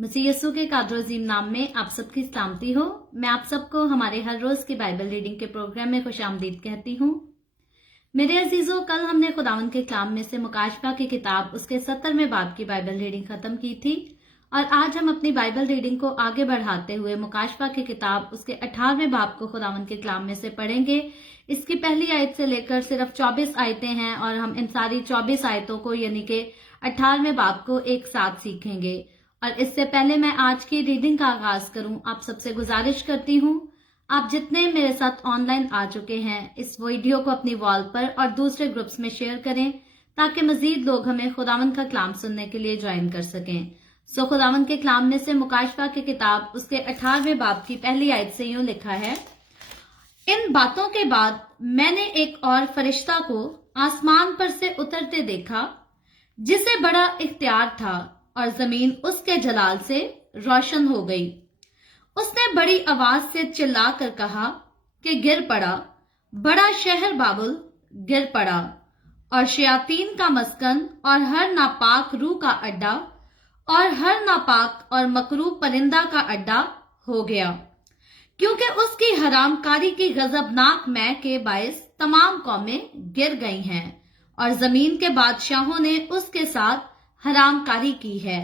मसीह यीशु के कादर-अज़ीम नाम में आप सबकी सलामती हो। मैं आप सबको हमारे हर रोज की बाइबल रीडिंग के प्रोग्राम में खुशामदीद कहती हूँ। मेरे अजीजों, कल हमने खुदावंद के कलाम में से मुकाशफा की किताब उसके 70वें बाब की बाइबल रीडिंग खत्म की थी और आज हम अपनी बाइबल रीडिंग को आगे बढ़ाते हुए मुकाशफा की किताब उसके 18वें बाब को खुदावंद के कलाम में से पढ़ेंगे। इसकी पहली आयत से लेकर सिर्फ 24 आयतें हैं और हम इन सारी 24 आयतों को यानी कि 18वें बाब को एक साथ सीखेंगे। और इससे पहले मैं आज की रीडिंग का आगाज करूं, आप सबसे गुजारिश करती हूं, आप जितने मेरे साथ ऑनलाइन आ चुके हैं इस वीडियो को अपनी वॉल पर और दूसरे ग्रुप्स में शेयर करें ताकि मजीद लोग हमें खुदावंद का कलाम सुनने के लिए ज्वाइन कर सकें। सो खुदावंद के कलाम में से मुकाशफा की किताब उसके 18वें बाब की पहली आयत से यूं लिखा है, इन बातों के बाद मैंने एक और फरिश्ता को आसमान पर से उतरते देखा जिसे बड़ा इख्तियार था और जमीन उसके जलाल से रोशन हो गई। उसने बड़ी आवाज से चिल्ला कर कहा कि गिर पड़ा, बड़ा शहर बाबुल गिर पड़ा और शयातीन का मस्कन और हर नापाक रूह का अड्डा और हर नापाक और मकरूह परिंदा का अड्डा हो गया, क्योंकि उसकी हरामकारी की गजबनाक मै के बायस तमाम कौमें गिर गई हैं और जमीन के बादशाहों ने उसके साथ हरामकारी की है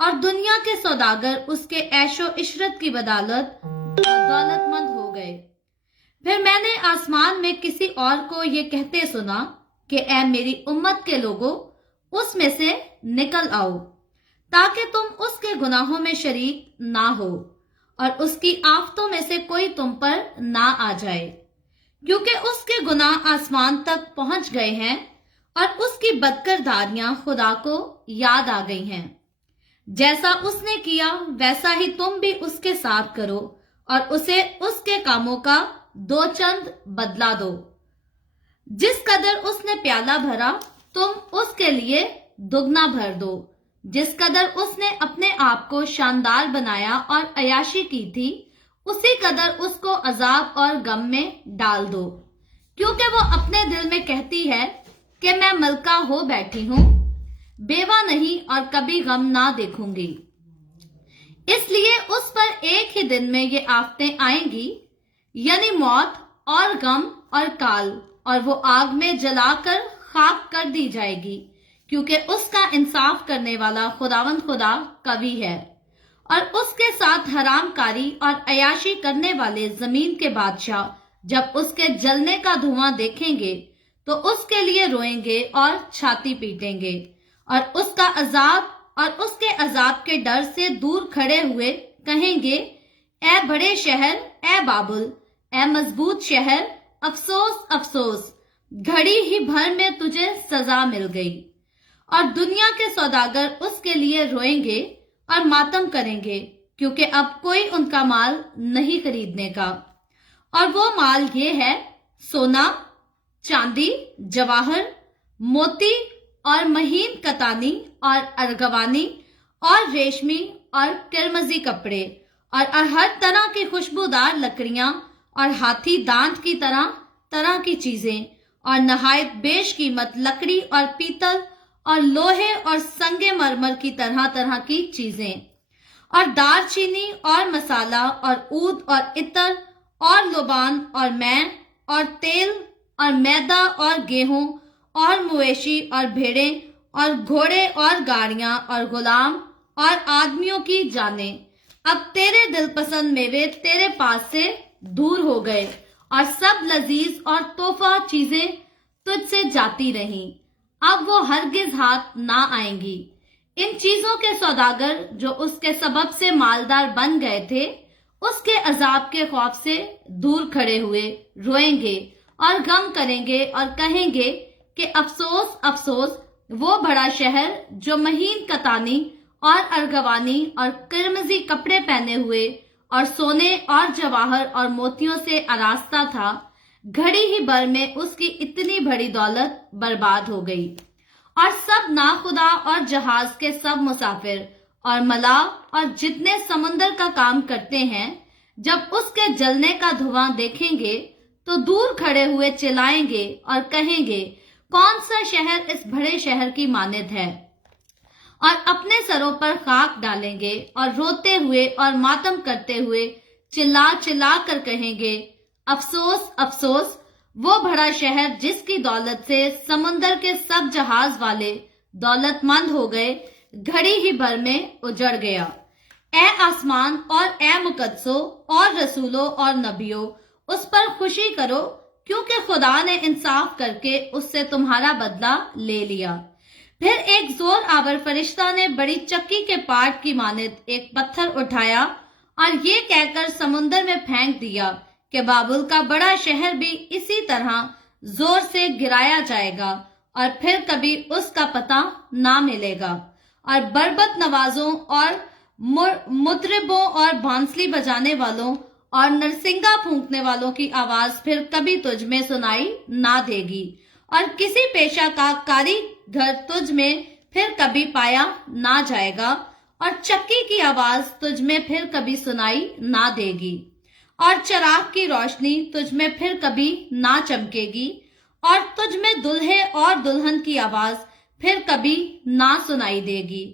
और दुनिया के सौदागर उसके ऐशो इशरत की बदौलत दौलतमंद हो गए। फिर मैंने आसमान में किसी और को ये कहते सुना कि ऐ मेरी उम्मत के लोगों, उसमें से निकल आओ ताकि तुम उसके गुनाहों में शरीक ना हो और उसकी आफतों में से कोई तुम पर ना आ जाए, क्योंकि उसके गुनाह आसमान तक पहुंच गए हैं और उसकी बदकिरदारियां खुदा को याद आ गई हैं। जैसा उसने किया वैसा ही तुम भी उसके साथ करो और उसे उसके कामों का दो चंद बदला दो। जिस कदर उसने प्याला भरा तुम उसके लिए दुगना भर दो। जिस कदर उसने अपने आप को शानदार बनाया और अयाशी की थी, उसी कदर उसको अजाब और गम में डाल दो, क्योंकि वो अपने दिल में कहती है कि मैं मलका हो बैठी हूं, बेवा नहीं और कभी गम ना देखूंगी। इसलिए उस पर एक ही दिन में ये आफतें आएंगी, यानी मौत और गम और काल, और वो आग में जलाकर खाक कर दी जाएगी, क्योंकि उसका इंसाफ करने वाला खुदावंद खुदा कवि है और उसके साथ हरामकारी और अयाशी करने वाले जमीन के बादशाह जब उसके जलने का धुआं देखेंगे तो उसके लिए रोएंगे और छाती पीटेंगे और उसका अजाब और उसके अजाब के डर से दूर खड़े हुए कहेंगे, ए बड़े शहर, ए बाबुल, ए मजबूत शहर, अफसोस अफसोस, घड़ी ही भर में तुझे सजा मिल गई। और दुनिया के सौदागर उसके लिए रोएंगे और मातम करेंगे, क्योंकि अब कोई उनका माल नहीं खरीदने का। और वो माल ये है, सोना, चांदी, जवाहर, मोती और महीन कतानी और अर्गवानी और रेशमी और किरमजी कपड़े और हर तरह की खुशबूदार लकड़ियां और हाथी दांत की तरह तरह की चीजें और नहायत बेशकीमत लकड़ी और पीतल और लोहे और संगे मरमर की तरह तरह की चीजें और दारचीनी और मसाला और ऊद और इत्र और लोबान और मैं और तेल और मैदा और गेहूं और मवेशी और भेड़ें और घोड़े और गाड़ियां और गुलाम और आदमियों की जानें। अब तेरे दिलपसंद मेवे तेरे पास से दूर हो गए और सब लजीज और तोहफा चीजें तुझसे जाती रहीं। अब वो हरगिज हाथ ना आएंगी। इन चीजों के सौदागर जो उसके सबब से मालदार बन गए थे, उसके अजाब के खौफ से दूर खड़े हुए रोएंगे और गम करेंगे और कहेंगे कि अफसोस अफसोस, वो बड़ा शहर जो महीन कतानी और अर्गवानी और किरमजी कपड़े पहने हुए और सोने और जवाहर और मोतियों से आरास्ता था, घड़ी ही भर में उसकी इतनी बड़ी दौलत बर्बाद हो गई। और सब नाखुदा और जहाज के सब मुसाफिर और मला और जितने समुंदर का काम करते हैं, जब उसके जलने का धुआं देखेंगे तो दूर खड़े हुए चिल्लाएंगे और कहेंगे, कौन सा शहर इस बड़े शहर की मानद है। और अपने सरों पर खाक डालेंगे और रोते हुए और मातम करते हुए चिल्ला चिल्ला कर कहेंगे, अफसोस अफसोस, वो बड़ा शहर जिसकी दौलत से समुंदर के सब जहाज वाले दौलतमंद हो गए, घड़ी ही भर में उजड़ गया। ए आसमान और ए मुकद्दसों और रसूलों और नबियों, उस पर खुशी करो, क्योंकि खुदा ने इंसाफ करके उससे तुम्हारा बदला ले लिया। फिर एक जोर आवर फरिश्ता ने बड़ी चक्की के पाट की मानित एक पत्थर उठाया और ये कहकर समुंदर में फेंक दिया कि बाबुल का बड़ा शहर भी इसी तरह जोर से गिराया जाएगा और फिर कभी उसका पता ना मिलेगा। और बरबत नवाजों और मुतरिबों और बांसुरी बजाने वालों और नरसिंगा फूंकने वालों की आवाज फिर कभी तुझ में सुनाई ना देगी, और किसी पेशा का कारीगर तुझ में फिर कभी पाया ना जाएगा, और चक्की की आवाज तुझ में फिर कभी सुनाई ना देगी, और चराग की रोशनी तुझ में फिर कभी ना चमकेगी, और तुझ में दुल्हे और दुल्हन की आवाज फिर कभी ना सुनाई देगी,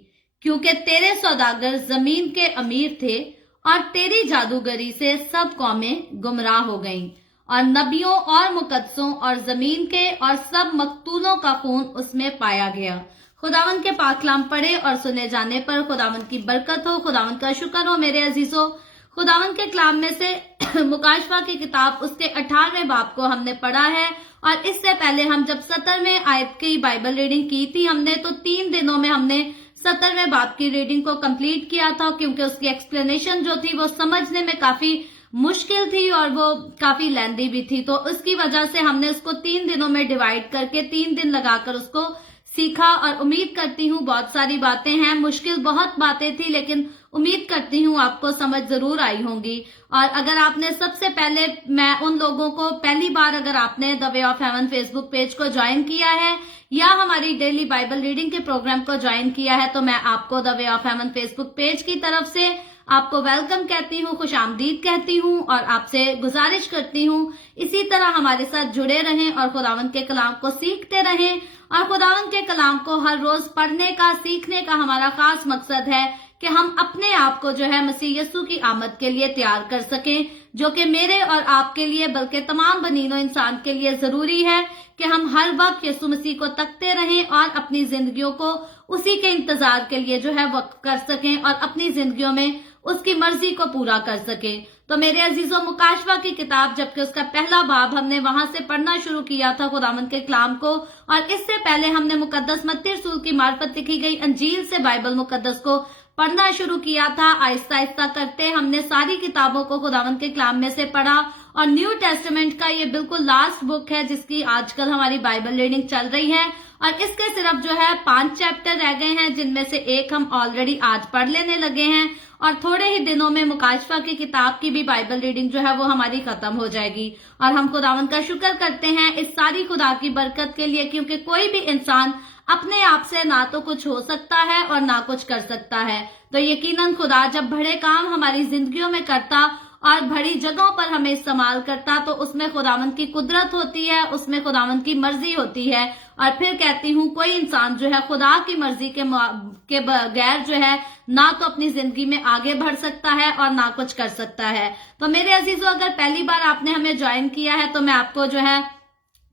क्योंकि तेरे सौदागर जमीन के अमीर थे और तेरी जादूगरी से सब कौमें गुमराह हो गईं, और नबियों और मुकद्दसों और जमीन के और सब मकतूलों का खून उसमें पाया गया। खुदावंद के पाक कलाम पढ़े और सुने जाने पर खुदावंद की बरकत हो, खुदावंद का शुक्र हो। मेरे अजीजों, खुदावंद के कलाम में से मुकाशवा की किताब उसके 18वें बाब को हमने पढ़ा है, और इससे पहले हम जब 17वें आयत की बाइबल रीडिंग की थी हमने, तो 3 दिनों में हमने 17वें बाब की रीडिंग को कंप्लीट किया था, क्योंकि उसकी एक्सप्लेनेशन जो थी वो समझने में काफी मुश्किल थी और वो काफी लेंदी भी थी। तो उसकी वजह से हमने उसको 3 दिनों में डिवाइड करके 3 दिन लगाकर उसको सीखा, और उम्मीद करती हूँ बहुत सारी बातें हैं, मुश्किल बहुत बातें थी, लेकिन उम्मीद करती हूँ आपको समझ जरूर आई होंगी। और अगर आपने सबसे पहले, मैं उन लोगों को पहली बार अगर आपने the way of haven Facebook page को ज्वाइन किया है या हमारी डेली बाइबल रीडिंग के प्रोग्राम को ज्वाइन किया है, तो मैं आपको the way of haven Facebook page की तरफ से आपको वेलकम कहती हूँ, खुश आमदीद कहती हूँ, और आपसे गुजारिश करती हूँ इसी तरह हमारे साथ जुड़े रहें और खुदावंद के कलाम को सीखते रहें। और खुदावंद के कलाम को हर रोज पढ़ने का, सीखने का हमारा खास मकसद है कि हम अपने आप को जो है मसीह यीशु की आमद के लिए तैयार कर सकें, जो कि मेरे और आपके लिए बल्कि तमाम बनीनो इंसान के लिए जरूरी है कि हम हर वक्त यीशु मसीह को तकते रहें और अपनी जिंदगियों को उसी के इंतजार के लिए जो है वक्त कर सकें और अपनी जिंदगियों में उसकी मर्जी को पूरा कर सकें। तो मेरे अजीजों, मुकाशवा की किताब जबकि उसका पहला बाब हमने वहां से पढ़ना शुरू किया था खुदावंद के कलाम को, और इससे पहले हमने मुकद्दस मत्ती रसूल की मार्फत लिखी गई अंजील से बाइबल मुकद्दस को पढ़ना शुरू किया था। आहिस्ता आहिस्ता करते हमने सारी किताबों को खुदावंद के कलाम में से पढ़ा, और न्यू टेस्टामेंट का ये बिल्कुल लास्ट बुक है जिसकी आजकल हमारी बाइबल रीडिंग चल रही है, और इसके सिर्फ जो है 5 चैप्टर रह गए हैं, जिनमें से एक हम ऑलरेडी आज पढ़ लेने लगे हैं, और थोड़े ही दिनों में मुकाशवा की किताब की भी बाइबल रीडिंग जो है वो हमारी खत्म हो जाएगी। और हम खुदावंद का शुक्र करते हैं इस सारी खुदा की बरकत के लिए, क्योंकि कोई भी इंसान अपने आप से ना तो कुछ हो सकता है और ना कुछ कर सकता है। तो यकीनन खुदा जब बड़े काम हमारी जिंदगियों में करता और बड़ी जगहों पर हमें इस्तेमाल करता, तो उसमें खुदावंद की कुदरत होती है, उसमें खुदावंद की मर्जी होती है। और फिर कहती हूँ, कोई इंसान जो है खुदा की मर्जी के बगैर जो है ना तो अपनी जिंदगी में आगे बढ़ सकता है और ना कुछ कर सकता है। तो मेरे अजीजों, अगर पहली बार आपने हमें ज्वाइन किया है तो मैं आपको जो है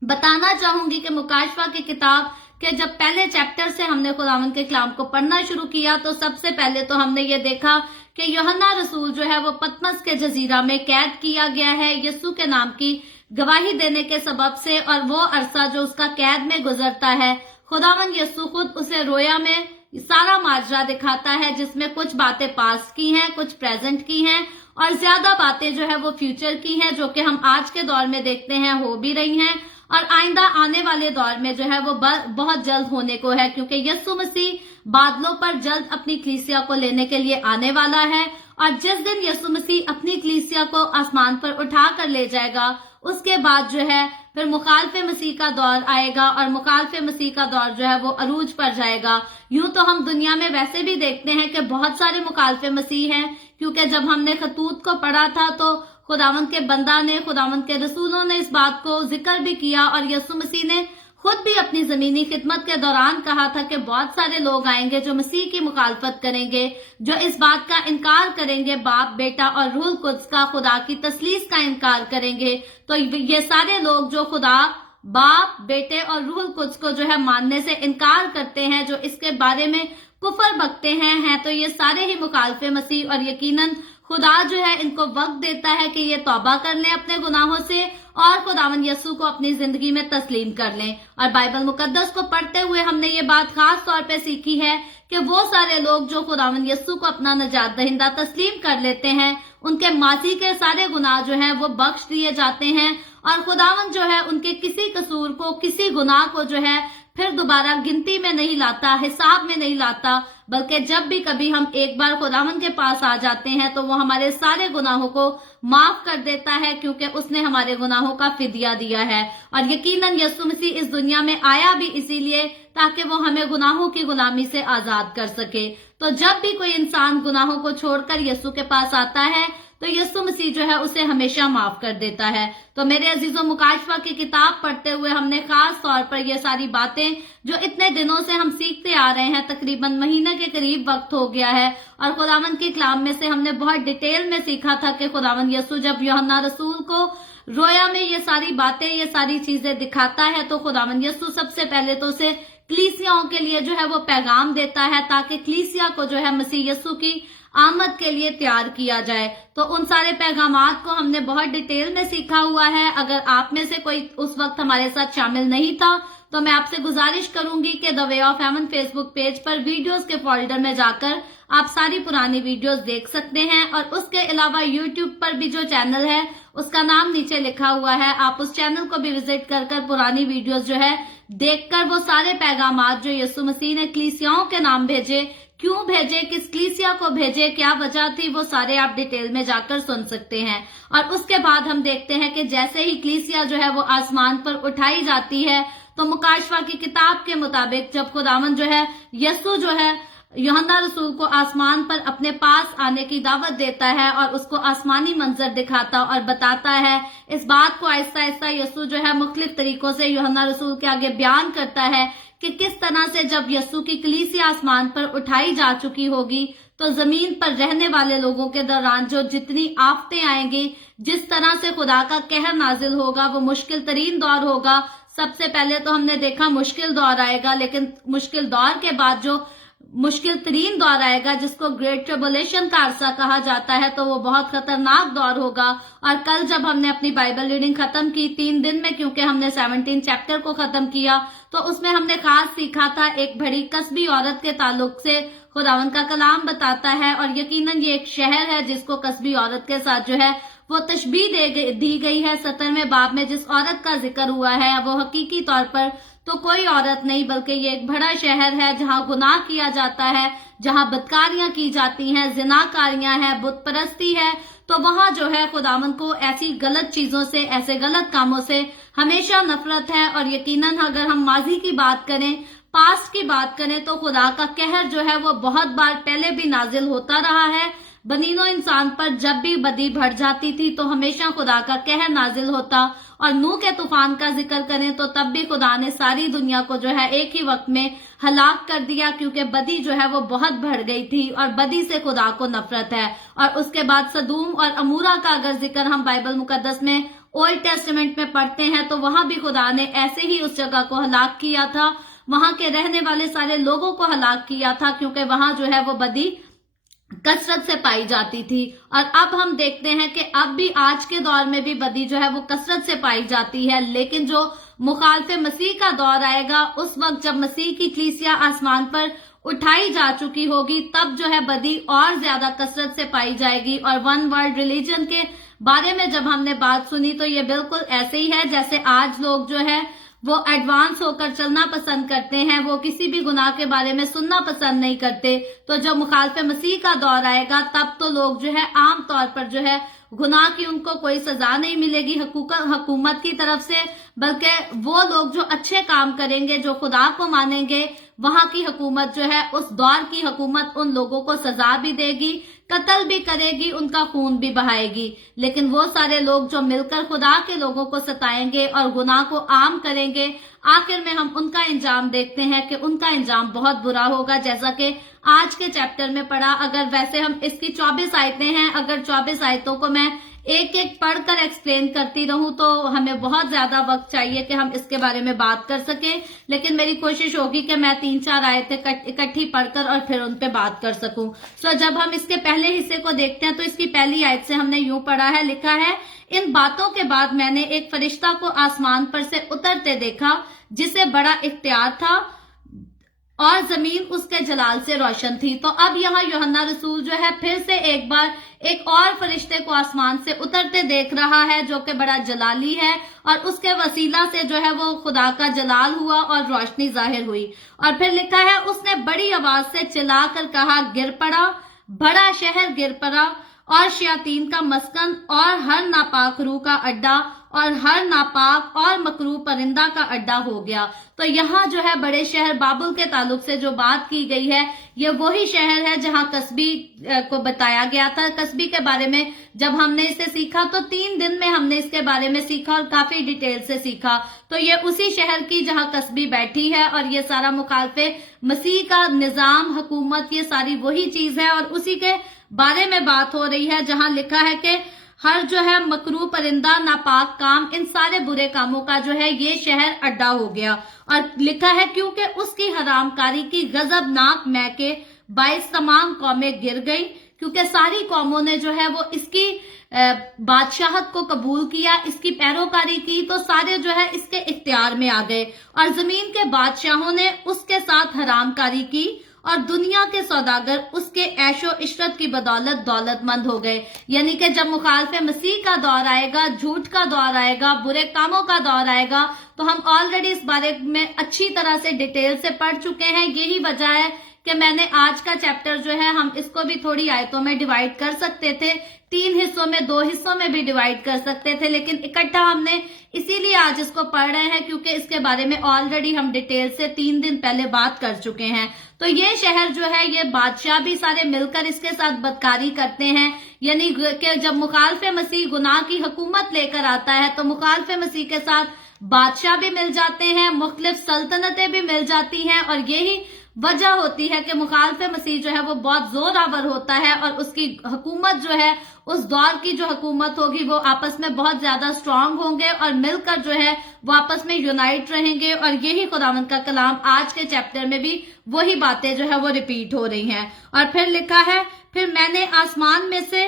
बताना चाहूंगी कि मुकाशवा की किताब के जब पहले चैप्टर से हमने खुदावंद के कलाम को पढ़ना शुरू किया, तो सबसे पहले तो हमने ये देखा कि यूहन्ना रसूल जो है वो पतमस के जजीरा में कैद किया गया है यीशु के नाम की गवाही देने के सबब से, और वो अरसा जो उसका कैद में गुजरता है, खुदावंद यीशु खुद उसे रोया में सारा माजरा दिखाता है, जिसमें कुछ बातें पास्ट की हैं, कुछ प्रेजेंट की हैं, और ज्यादा बातें जो है वो फ्यूचर की हैं, जो कि हम आज के दौर में देखते हैं हो भी रही हैं, और आइंदा आने वाले दौर में जो है वो बहुत जल्द होने को है, क्योंकि यीशु मसीह बादलों पर जल्द अपनी कलीसिया को लेने के लिए आने वाला है। और जिस दिन यीशु मसीह अपनी कलीसिया को आसमान पर उठा कर ले जाएगा, उसके बाद जो है फिर मुखालफे मसीह का दौर आएगा, और मुखालफे मसीह का दौर जो है वो अरूज पर जाएगा। यूं तो हम दुनिया में वैसे भी देखते हैं कि बहुत सारे मुखालफे मसीह हैं, क्योंकि जब हमने खतूत को पढ़ा था तो खुदावंद के बंदा ने, खुदावंद के रसूलों ने इस बात को जिक्र भी किया, और यीशु मसीह ने खुद भी अपनी जमीनी खिदमत के दौरान कहा था कि बहुत सारे लोग आएंगे जो मसीह की मुखालफत करेंगे, जो इस बात का इनकार करेंगे, बाप, बेटा और रूहुल कुद्स का, खुदा की तसलीस का इनकार करेंगे। तो ये सारे लोग जो खुदा, बाप, बेटे और रूहुल कुद्स को जो है मानने से इनकार करते हैं, जो इसके बारे में कुफर बकते हैं तो ये सारे ही मुखालफे मसीह, और यकीनन खुदा जो है इनको वक्त देता है कि ये तौबा कर लें अपने गुनाहों से और खुदावंद यीशु को अपनी जिंदगी में तस्लीम कर लें। और बाइबल मुकद्दस को पढ़ते हुए हमने ये बात खास तौर पे सीखी है कि वो सारे लोग जो खुदावंद यीशु को अपना नजात दहिंदा तस्लीम कर लेते हैं, उनके माजी के सारे गुनाह जो है वो बख्श दिए जाते हैं, और खुदावंद जो है उनके किसी कसूर को, किसी गुनाह को जो है फिर दोबारा गिनती में नहीं लाता, हिसाब में नहीं लाता, बल्कि जब भी कभी हम एक बार खुदावंद के पास आ जाते हैं तो वो हमारे सारे गुनाहों को माफ कर देता है, क्योंकि उसने हमारे गुनाहों का फिदिया दिया है। और यकीनन यीशु मसीह इस दुनिया में आया भी इसीलिए ताकि वो हमें गुनाहों की गुलामी से आजाद कर सके। तो जब भी कोई इंसान गुनाहों को छोड़कर यीशु के पास आता है तो यीशु मसीह जो है उसे हमेशा माफ कर देता है। तो मेरे अजीजों, मुकाशफा की किताब पढ़ते हुए हमने खास तौर पर ये सारी बातें जो इतने दिनों से हम सीखते आ रहे हैं, तकरीबन महीने के करीब वक्त हो गया है, और खुदावंद के कलाम में से हमने बहुत डिटेल में सीखा था कि खुदावंद यीशु जब यूहन्ना रसूल को रोया में ये सारी बातें, ये सारी चीजें दिखाता है, तो खुदावंद यीशु सबसे पहले तो उसे कलीसियाओं के लिए जो है वो पैगाम देता है ताकि कलीसिया को जो है मसीह यीशु की आमद के लिए तैयार किया जाए। तो उन सारे पैगामात को हमने बहुत डिटेल में सीखा हुआ है। अगर आप में से कोई उस वक्त हमारे साथ शामिल नहीं था तो मैं आपसे गुजारिश करूंगी कि the way of haven Facebook page पर वीडियोस के फोल्डर में जाकर आप सारी पुरानी वीडियोस देख सकते हैं, और उसके अलावा यूट्यूब पर भी जो चैनल है उसका नाम नीचे लिखा हुआ है, आप उस चैनल को भी विजिट कर पुरानी वीडियोस जो है देखकर वो सारे पैगामात जो यीशु मसीह ने कलीसियाओं के नाम भेजे, क्यों भेजे, किस कलीसिया को भेजे, क्या वजह थी, वो सारे आप डिटेल में जाकर सुन सकते हैं। और उसके बाद हम देखते हैं कि जैसे ही कलीसिया जो है वो आसमान पर उठाई जाती है, तो मुकाशफा की किताब के मुताबिक जब खुदावंद जो है यीशु जो है यूहन्ना रसूल को आसमान पर अपने पास आने की दावत देता है और उसको आसमानी मंजर दिखाता और बताता है, इस बात को आहिस्ता आहिस्ता यीशु जो है मुख्तलिफ तरीकों से यूहन्ना रसूल के आगे बयान करता है कि किस तरह से जब यीशु की कलीसिया आसमान पर उठाई जा चुकी होगी तो जमीन पर रहने वाले लोगों के दौरान जो जितनी आफतें आएंगी, जिस तरह से खुदा का कहर नाजिल होगा, वो मुश्किल तरीन दौर होगा। सबसे पहले तो हमने देखा मुश्किल दौर आएगा, लेकिन मुश्किल दौर के बाद जो मुश्किल तरीन दौर आएगा जिसको ग्रेट ट्रिबुलेशन का अरसा कहा जाता है, तो वो बहुत खतरनाक दौर होगा। और कल जब हमने अपनी बाइबल रीडिंग खत्म की 3 दिन में, क्योंकि हमने 17 चैप्टर को खत्म किया, तो उसमें हमने खास सीखा था एक बड़ी कस्बी औरत के ताल्लुक से खुदावंद का कलाम बताता है, और यकीनन ये एक शहर है जिसको कस्बी औरत के साथ जो है वो तशबीह दी गई है। 17वें बाब में जिस औरत का जिक्र हुआ है वो हकीकी तौर पर तो कोई औरत नहीं, बल्कि ये एक बड़ा शहर है जहां गुनाह किया जाता है, जहां बदकारियां की जाती हैं, जिनाकारियां हैं, बुत परस्ती है। तो वहां जो है खुदावंद को ऐसी गलत चीजों से, ऐसे गलत कामों से हमेशा नफरत है। और यकीनन अगर हम माजी की बात करें, पास्ट की बात करें, तो खुदा का कहर जो है वो बहुत बार पहले भी नाजिल होता रहा है। बनीनो इंसान पर जब भी बदी बढ़ जाती थी तो हमेशा खुदा का कहर नाजिल होता। और नूह के तूफान का जिक्र करें तो तब भी खुदा ने सारी दुनिया को जो है एक ही वक्त में हलाक कर दिया, क्योंकि बदी जो है वो बहुत बढ़ गई थी और बदी से खुदा को नफरत है। और उसके बाद सदूम और अमूरा का अगर जिक्र हम बाइबल मुकद्दस में ओल्ड टेस्टामेंट में पढ़ते हैं तो वहां भी खुदा ने ऐसे ही उस जगह को हलाक किया था, वहां के रहने वाले सारे लोगों को हलाक किया था, क्योंकि वहां जो है वो बदी कसरत से पाई जाती थी। और अब हम देखते हैं कि अब भी आज के दौर में भी बदी जो है वो कसरत से पाई जाती है, लेकिन जो मुखालफे मसीह का दौर आएगा, उस वक्त जब मसीह की कलीसिया आसमान पर उठाई जा चुकी होगी, तब जो है बदी और ज्यादा कसरत से पाई जाएगी। और वन वर्ल्ड रिलीजन के बारे में जब हमने बात सुनी तो ये बिल्कुल ऐसे ही है जैसे आज लोग जो है वो एडवांस होकर चलना पसंद करते हैं, वो किसी भी गुनाह के बारे में सुनना पसंद नहीं करते। तो जब मुखालफे मसीह का दौर आएगा तब तो लोग जो है आम तौर पर जो है गुनाह की उनको कोई सजा नहीं मिलेगी हुकूमत की तरफ से, बल्कि वो लोग जो अच्छे काम करेंगे, जो खुदा को मानेंगे, वहां की हुकूमत जो है, उस दौर की हुकूमत उन लोगों को सजा भी देगी, कत्ल भी करेगी, उनका खून भी बहाएगी। लेकिन वो सारे लोग जो मिलकर खुदा के लोगों को सताएंगे और गुनाह को आम करेंगे, आखिर में हम उनका अंजाम देखते हैं कि उनका अंजाम बहुत बुरा होगा, जैसा कि आज के चैप्टर में पढ़ा। अगर वैसे हम इसकी 24 आयतें हैं, अगर 24 आयतों को मैं एक एक पढ़कर एक्सप्लेन करती रहूं तो हमें बहुत ज्यादा वक्त चाहिए कि हम इसके बारे में बात कर सकें, लेकिन मेरी कोशिश होगी कि मैं 3-4 आयतें इकट्ठी पढ़कर और फिर उन पे बात कर सकूं। सो जब हम इसके पहले हिस्से को देखते हैं तो इसकी पहली आयत से हमने यूं पढ़ा है, लिखा है, इन बातों के बाद मैंने एक फरिश्ता को आसमान पर से उतरते देखा जिसे बड़ा इख्तियार था और जमीन उसके जलाल से रोशन थी। तो अब यहाँ यूहन्ना रसूल जो है फिर से एक बार एक और फरिश्ते को आसमान से उतरते देख रहा है जो कि बड़ा जलाली है, और उसके वसीला से जो है वो खुदा का जलाल हुआ और रोशनी जाहिर हुई। और फिर लिखा है, उसने बड़ी आवाज से चिल्लाकर कहा, गिर पड़ा, बड़ा शहर गिर पड़ा और शयातीन का मस्कन और हर नापाक रूह का अड्डा और हर नापाक और मकरूह परिंदा का अड्डा हो गया। तो यहाँ जो है बड़े शहर बाबुल के ताल्लुक से जो बात की गई है, ये वही शहर है जहाँ कस्बी को बताया गया था। कस्बी के बारे में जब हमने इसे सीखा तो 3 दिन में हमने इसके बारे में सीखा और काफी डिटेल से सीखा। तो ये उसी शहर की जहाँ कस्बी बैठी है, और ये सारा मुखालफे मसीह का निजाम, हुकूमत, ये सारी वही चीज है और उसी के बारे में बात हो रही है, जहाँ लिखा है कि हर जो है मकरूह परिंदा, नापाक काम, इन सारे बुरे कामों का जो है ये शहर अड्डा हो गया। और लिखा है, क्योंकि उसकी हरामकारी की गजबनाक महके बाइस तमाम कौमें गिर गई, क्योंकि सारी कौमों ने जो है वो इसकी बादशाहत को कबूल किया, इसकी पैरोकारी की, तो सारे जो है इसके इख्तियार में आ गए। और जमीन के बादशाहों ने उसके साथ हरामकारी की और दुनिया के सौदागर उसके ऐशो इशरत की बदौलत दौलतमंद हो गए। यानी कि जब मुखालफे मसीह का दौर आएगा, झूठ का दौर आएगा, बुरे कामों का दौर आएगा, तो हम ऑलरेडी इस बारे में अच्छी तरह से डिटेल से पढ़ चुके हैं। यही वजह है कि मैंने आज का चैप्टर जो है हम इसको भी थोड़ी आयतों में डिवाइड कर सकते थे, 3 हिस्सों में, 2 हिस्सों में भी डिवाइड कर सकते थे, लेकिन इकट्ठा हमने इसीलिए आज इसको पढ़ रहे हैं क्योंकि इसके बारे में ऑलरेडी हम डिटेल से 3 दिन पहले बात कर चुके हैं। तो ये शहर जो है, ये बादशाह भी सारे मिलकर इसके साथ बदकारी करते हैं। यानी कि जब मुखालफे मसीह गुनाह की हुकूमत लेकर आता है तो मुखालफे मसीह के साथ बादशाह भी मिल जाते हैं, मुख्तलिफ सल्तनतें भी मिल जाती हैं, और यही वजह होती है कि मुखालफे मसीह जो है वो बहुत जोरावर होता है और उसकी हुकूमत जो है, उस दौर की जो हुकूमत होगी वो आपस में बहुत ज्यादा स्ट्रांग होंगे और मिलकर जो है वो आपस में यूनाइट रहेंगे। और यही खुदावंद का कलाम आज के चैप्टर में भी वही बातें जो है वो रिपीट हो रही हैं। और फिर लिखा है, फिर मैंने आसमान में से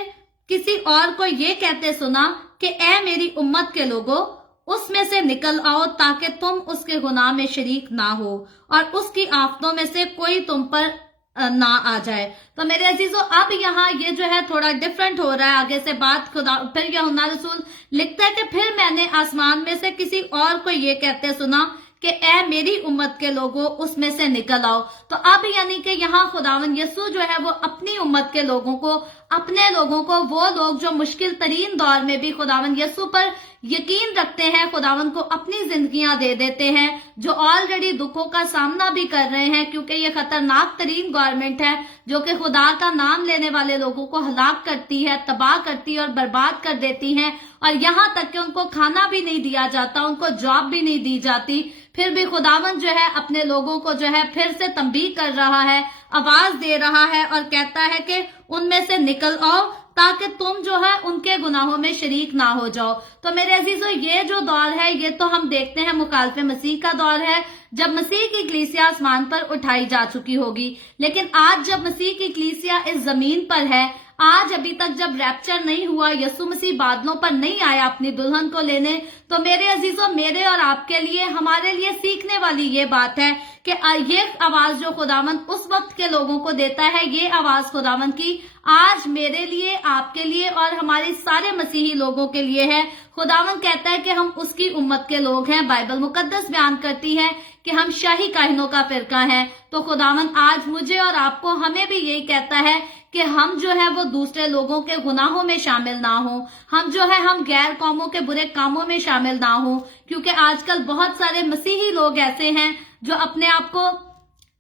किसी और को ये कहते सुना कि ए मेरी उम्मत के लोगों, उसमें से निकल आओ ताकि तुम उसके गुनाह में शरीक ना हो और उसकी आफतों में से कोई तुम पर ना आ जाए। तो मेरे अजीजों, अब यहाँ ये जो है थोड़ा डिफरेंट हो रहा है आगे से बात। खुदा फिर यूहन्ना रसूल लिखता है कि फिर मैंने आसमान में से किसी और को ये कहते सुना कि ए मेरी उम्मत के लोगों, उसमें से निकल आओ। तो अब यानी कि यहाँ खुदावन यसू जो है वो अपनी उम्मत के लोगों को, अपने लोगों को, वो लोग जो मुश्किल तरीन दौर में भी खुदावन यसू पर यकीन रखते हैं, खुदावन को अपनी जिंदगियां दे देते हैं, जो ऑलरेडी दुखों का सामना भी कर रहे हैं, क्योंकि ये खतरनाक तरीन गवर्नमेंट है जो कि खुदा का नाम लेने वाले लोगों को हलाक करती है, तबाह करती है और बर्बाद कर देती है। और यहाँ तक कि उनको खाना भी नहीं दिया जाता, उनको जॉब भी नहीं दी जाती। फिर भी खुदावन जो है अपने लोगों को जो है फिर से तंबीह कर रहा है, आवाज दे रहा है और कहता है कि उनमें से निकल आओ ताकि तुम जो है उनके गुनाहों में शरीक ना हो जाओ। तो मेरे अजीजों, ये जो दौर है ये तो हम देखते हैं मुखालफे मसीह का दौर है, जब मसीह की कलीसिया आसमान पर उठाई जा चुकी होगी। लेकिन आज जब मसीह की कलीसिया इस जमीन पर है, आज अभी तक जब रैप्चर नहीं हुआ, यसु मसीह बादलों पर नहीं आया अपनी दुल्हन को लेने, तो मेरे अजीजों, मेरे और आपके लिए, हमारे लिए सीखने वाली ये बात है कि ये आवाज जो खुदावन उस वक्त के लोगों को देता है, ये आवाज खुदावन की आज मेरे लिए, आपके लिए और हमारे सारे मसीही लोगों के लिए है। खुदावन कहता है कि हम उसकी उम्मत के लोग हैं। बाइबल मुकद्दस बयान करती है कि हम शाही काहिनों का फिरका है। तो खुदावन आज मुझे और आपको, हमें भी यही कहता है कि हम जो है वो दूसरे लोगों के गुनाहों में शामिल ना हो, हम जो है हम गैर कौमों के बुरे कामों में शामिल ना हो, क्योंकि आजकल बहुत सारे मसीही लोग ऐसे हैं जो अपने आप को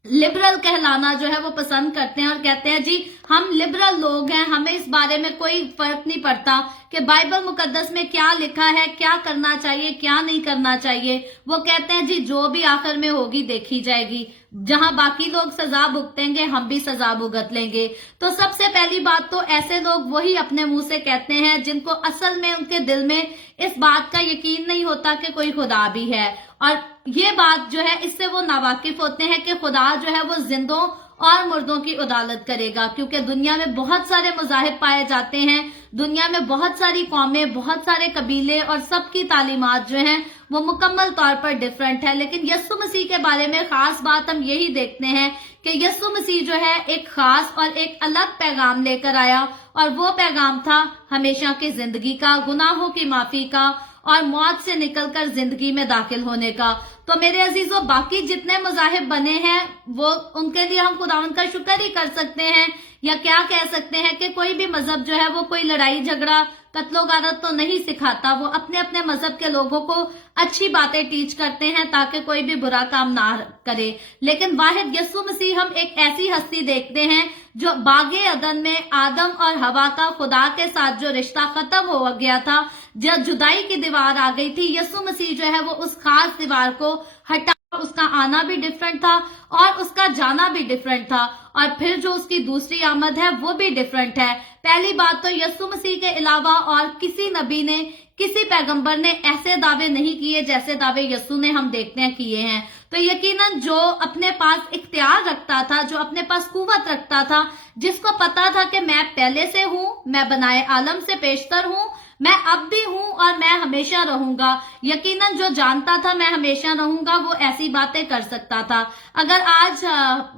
लिबरल कहलाना जो है वो पसंद करते हैं और कहते हैं जी हम लिबरल लोग हैं, हमें इस बारे में कोई फर्क नहीं पड़ता कि बाइबल मुकद्दस में क्या लिखा है, क्या करना चाहिए, क्या नहीं करना चाहिए। वो कहते हैं जी जो भी आखिर में होगी देखी जाएगी, जहां बाकी लोग सजा भुगतेंगे हम भी सजा भुगत लेंगे। तो सबसे पहली बात तो ऐसे लोग वही अपने मुंह से कहते हैं जिनको असल में उनके दिल में इस बात का यकीन नहीं होता कि कोई खुदा भी है, और ये बात जो है इससे वो नावाकिफ होते हैं कि खुदा जो है वो जिंदों और मुर्दों की अदालत करेगा। क्योंकि दुनिया में बहुत सारे मज़ाहिब पाए जाते हैं, दुनिया में बहुत सारी कौमें, बहुत सारे कबीले और सबकी तालीमात जो हैं वो मुकम्मल तौर पर डिफरेंट है। लेकिन यस्सु मसीह के बारे में खास बात हम यही देखते हैं कि यस्सु मसीह जो है एक खास और एक अलग पैगाम लेकर आया, और वो पैगाम था हमेशा की जिंदगी का, गुनाहों की माफी का और मौत से निकलकर जिंदगी में दाखिल होने का। तो मेरे अजीजों, बाकी जितने मज़ाहिब बने हैं वो उनके लिए हम खुदावंद का शुक्र ही कर सकते हैं, या क्या कह सकते हैं कि कोई भी मजहब जो है वो कोई लड़ाई झगड़ा कत्लो गारत तो नहीं सिखाता। वो अपने अपने मजहब के लोगों को अच्छी बातें टीच करते हैं ताकि कोई भी बुरा काम ना करे। लेकिन वाहिद यस्सु मसीह हम एक ऐसी हस्ती देखते हैं जो बागे अदन में आदम और हवा का खुदा के साथ जो रिश्ता खत्म हो गया था, जब जुदाई की दीवार आ गई थी, यस्सु मसीह जो है वो उस खास दीवार को हटा, उसका आना भी डिफरेंट था और उसका जाना भी डिफरेंट था, और फिर जो उसकी दूसरी आमद है वो भी डिफरेंट है। पहली बात तो यस्सु मसीह के अलावा और किसी नबी ने, किसी पैगंबर ने ऐसे दावे नहीं किए जैसे दावे यस्सु ने हम देखते हैं किए हैं। तो यकीनन जो अपने पास इख्तियार रखता था, जो अपने पास कुव्वत रखता था, जिसको पता था कि मैं पहले से हूं, मैं बनाए आलम से पेशतर हूं, मैं अब भी हूं और मैं हमेशा रहूंगा, यकीनन जो जानता था मैं हमेशा रहूंगा वो ऐसी बातें कर सकता था। अगर आज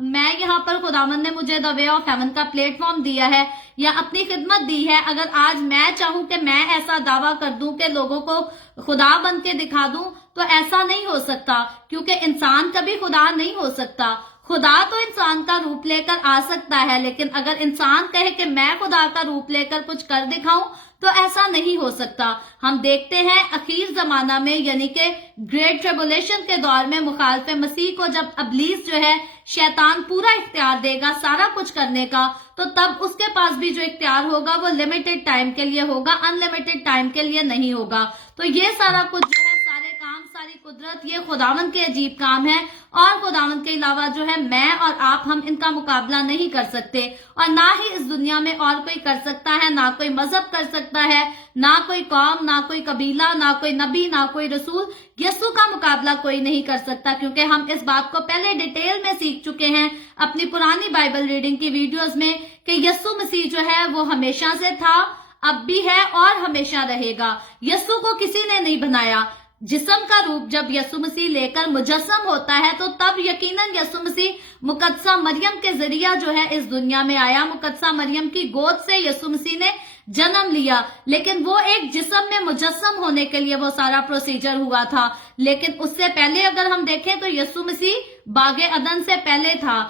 मैं यहाँ पर खुदावंद ने मुझे द वे ऑफ हेवन का प्लेटफॉर्म दिया है या अपनी खिदमत दी है, अगर आज मैं चाहूं कि मैं ऐसा दावा कर दूं कि लोगों को खुदा बन के दिखा दूं, तो ऐसा नहीं हो सकता, क्योंकि इंसान कभी खुदा नहीं हो सकता। खुदा तो इंसान का रूप लेकर आ सकता है, लेकिन अगर इंसान कहे कि मैं खुदा का रूप लेकर कुछ कर दिखाऊं तो ऐसा नहीं हो सकता। हम देखते हैं अखीर जमाना में, यानी कि ग्रेट ट्रिबुलेशन के दौर में, मुखालफे मसीह को जब इब्लीस जो है शैतान पूरा इख्तियार देगा सारा कुछ करने का, तो तब उसके पास भी जो इख्तियार होगा वो लिमिटेड टाइम के लिए होगा, अनलिमिटेड टाइम के लिए नहीं होगा। तो ये सारा कुछ जो है, सारे काम, सारी कुदरत, ये खुदावंद के अजीब काम है, और खुदावंद के अलावा जो है मैं और आप, हम इनका मुकाबला नहीं कर सकते, और ना ही इस दुनिया में और कोई कर सकता है, ना कोई मजहब कर सकता है, ना कोई कौम, ना कोई कबीला, ना कोई नबी, ना कोई रसूल। यस्सु का मुकाबला कोई नहीं कर सकता, क्योंकि हम इस बात को पहले डिटेल में सीख चुके हैं अपनी पुरानी बाइबल रीडिंग की वीडियोस में कि यस्सु मसीह जो है वो हमेशा से था, अब भी है और हमेशा रहेगा। यस्सु को किसी ने नहीं बनाया। जिस्म का रूप जब यस्सु मसीह लेकर मुजस्सम होता है, तो तब यकीनन यस्सु मसीह मुकद्दसा मरियम के जरिया जो है इस दुनिया में आया। मुकद्दसा मरियम की गोद से यस्सु मसीह ने जन्म लिया, लेकिन वो एक जिस्म में मुजस्सम होने के लिए वो सारा प्रोसीजर हुआ था। लेकिन उससे पहले अगर हम देखें तो यस्सु मसीह बागे अदन से पहले था।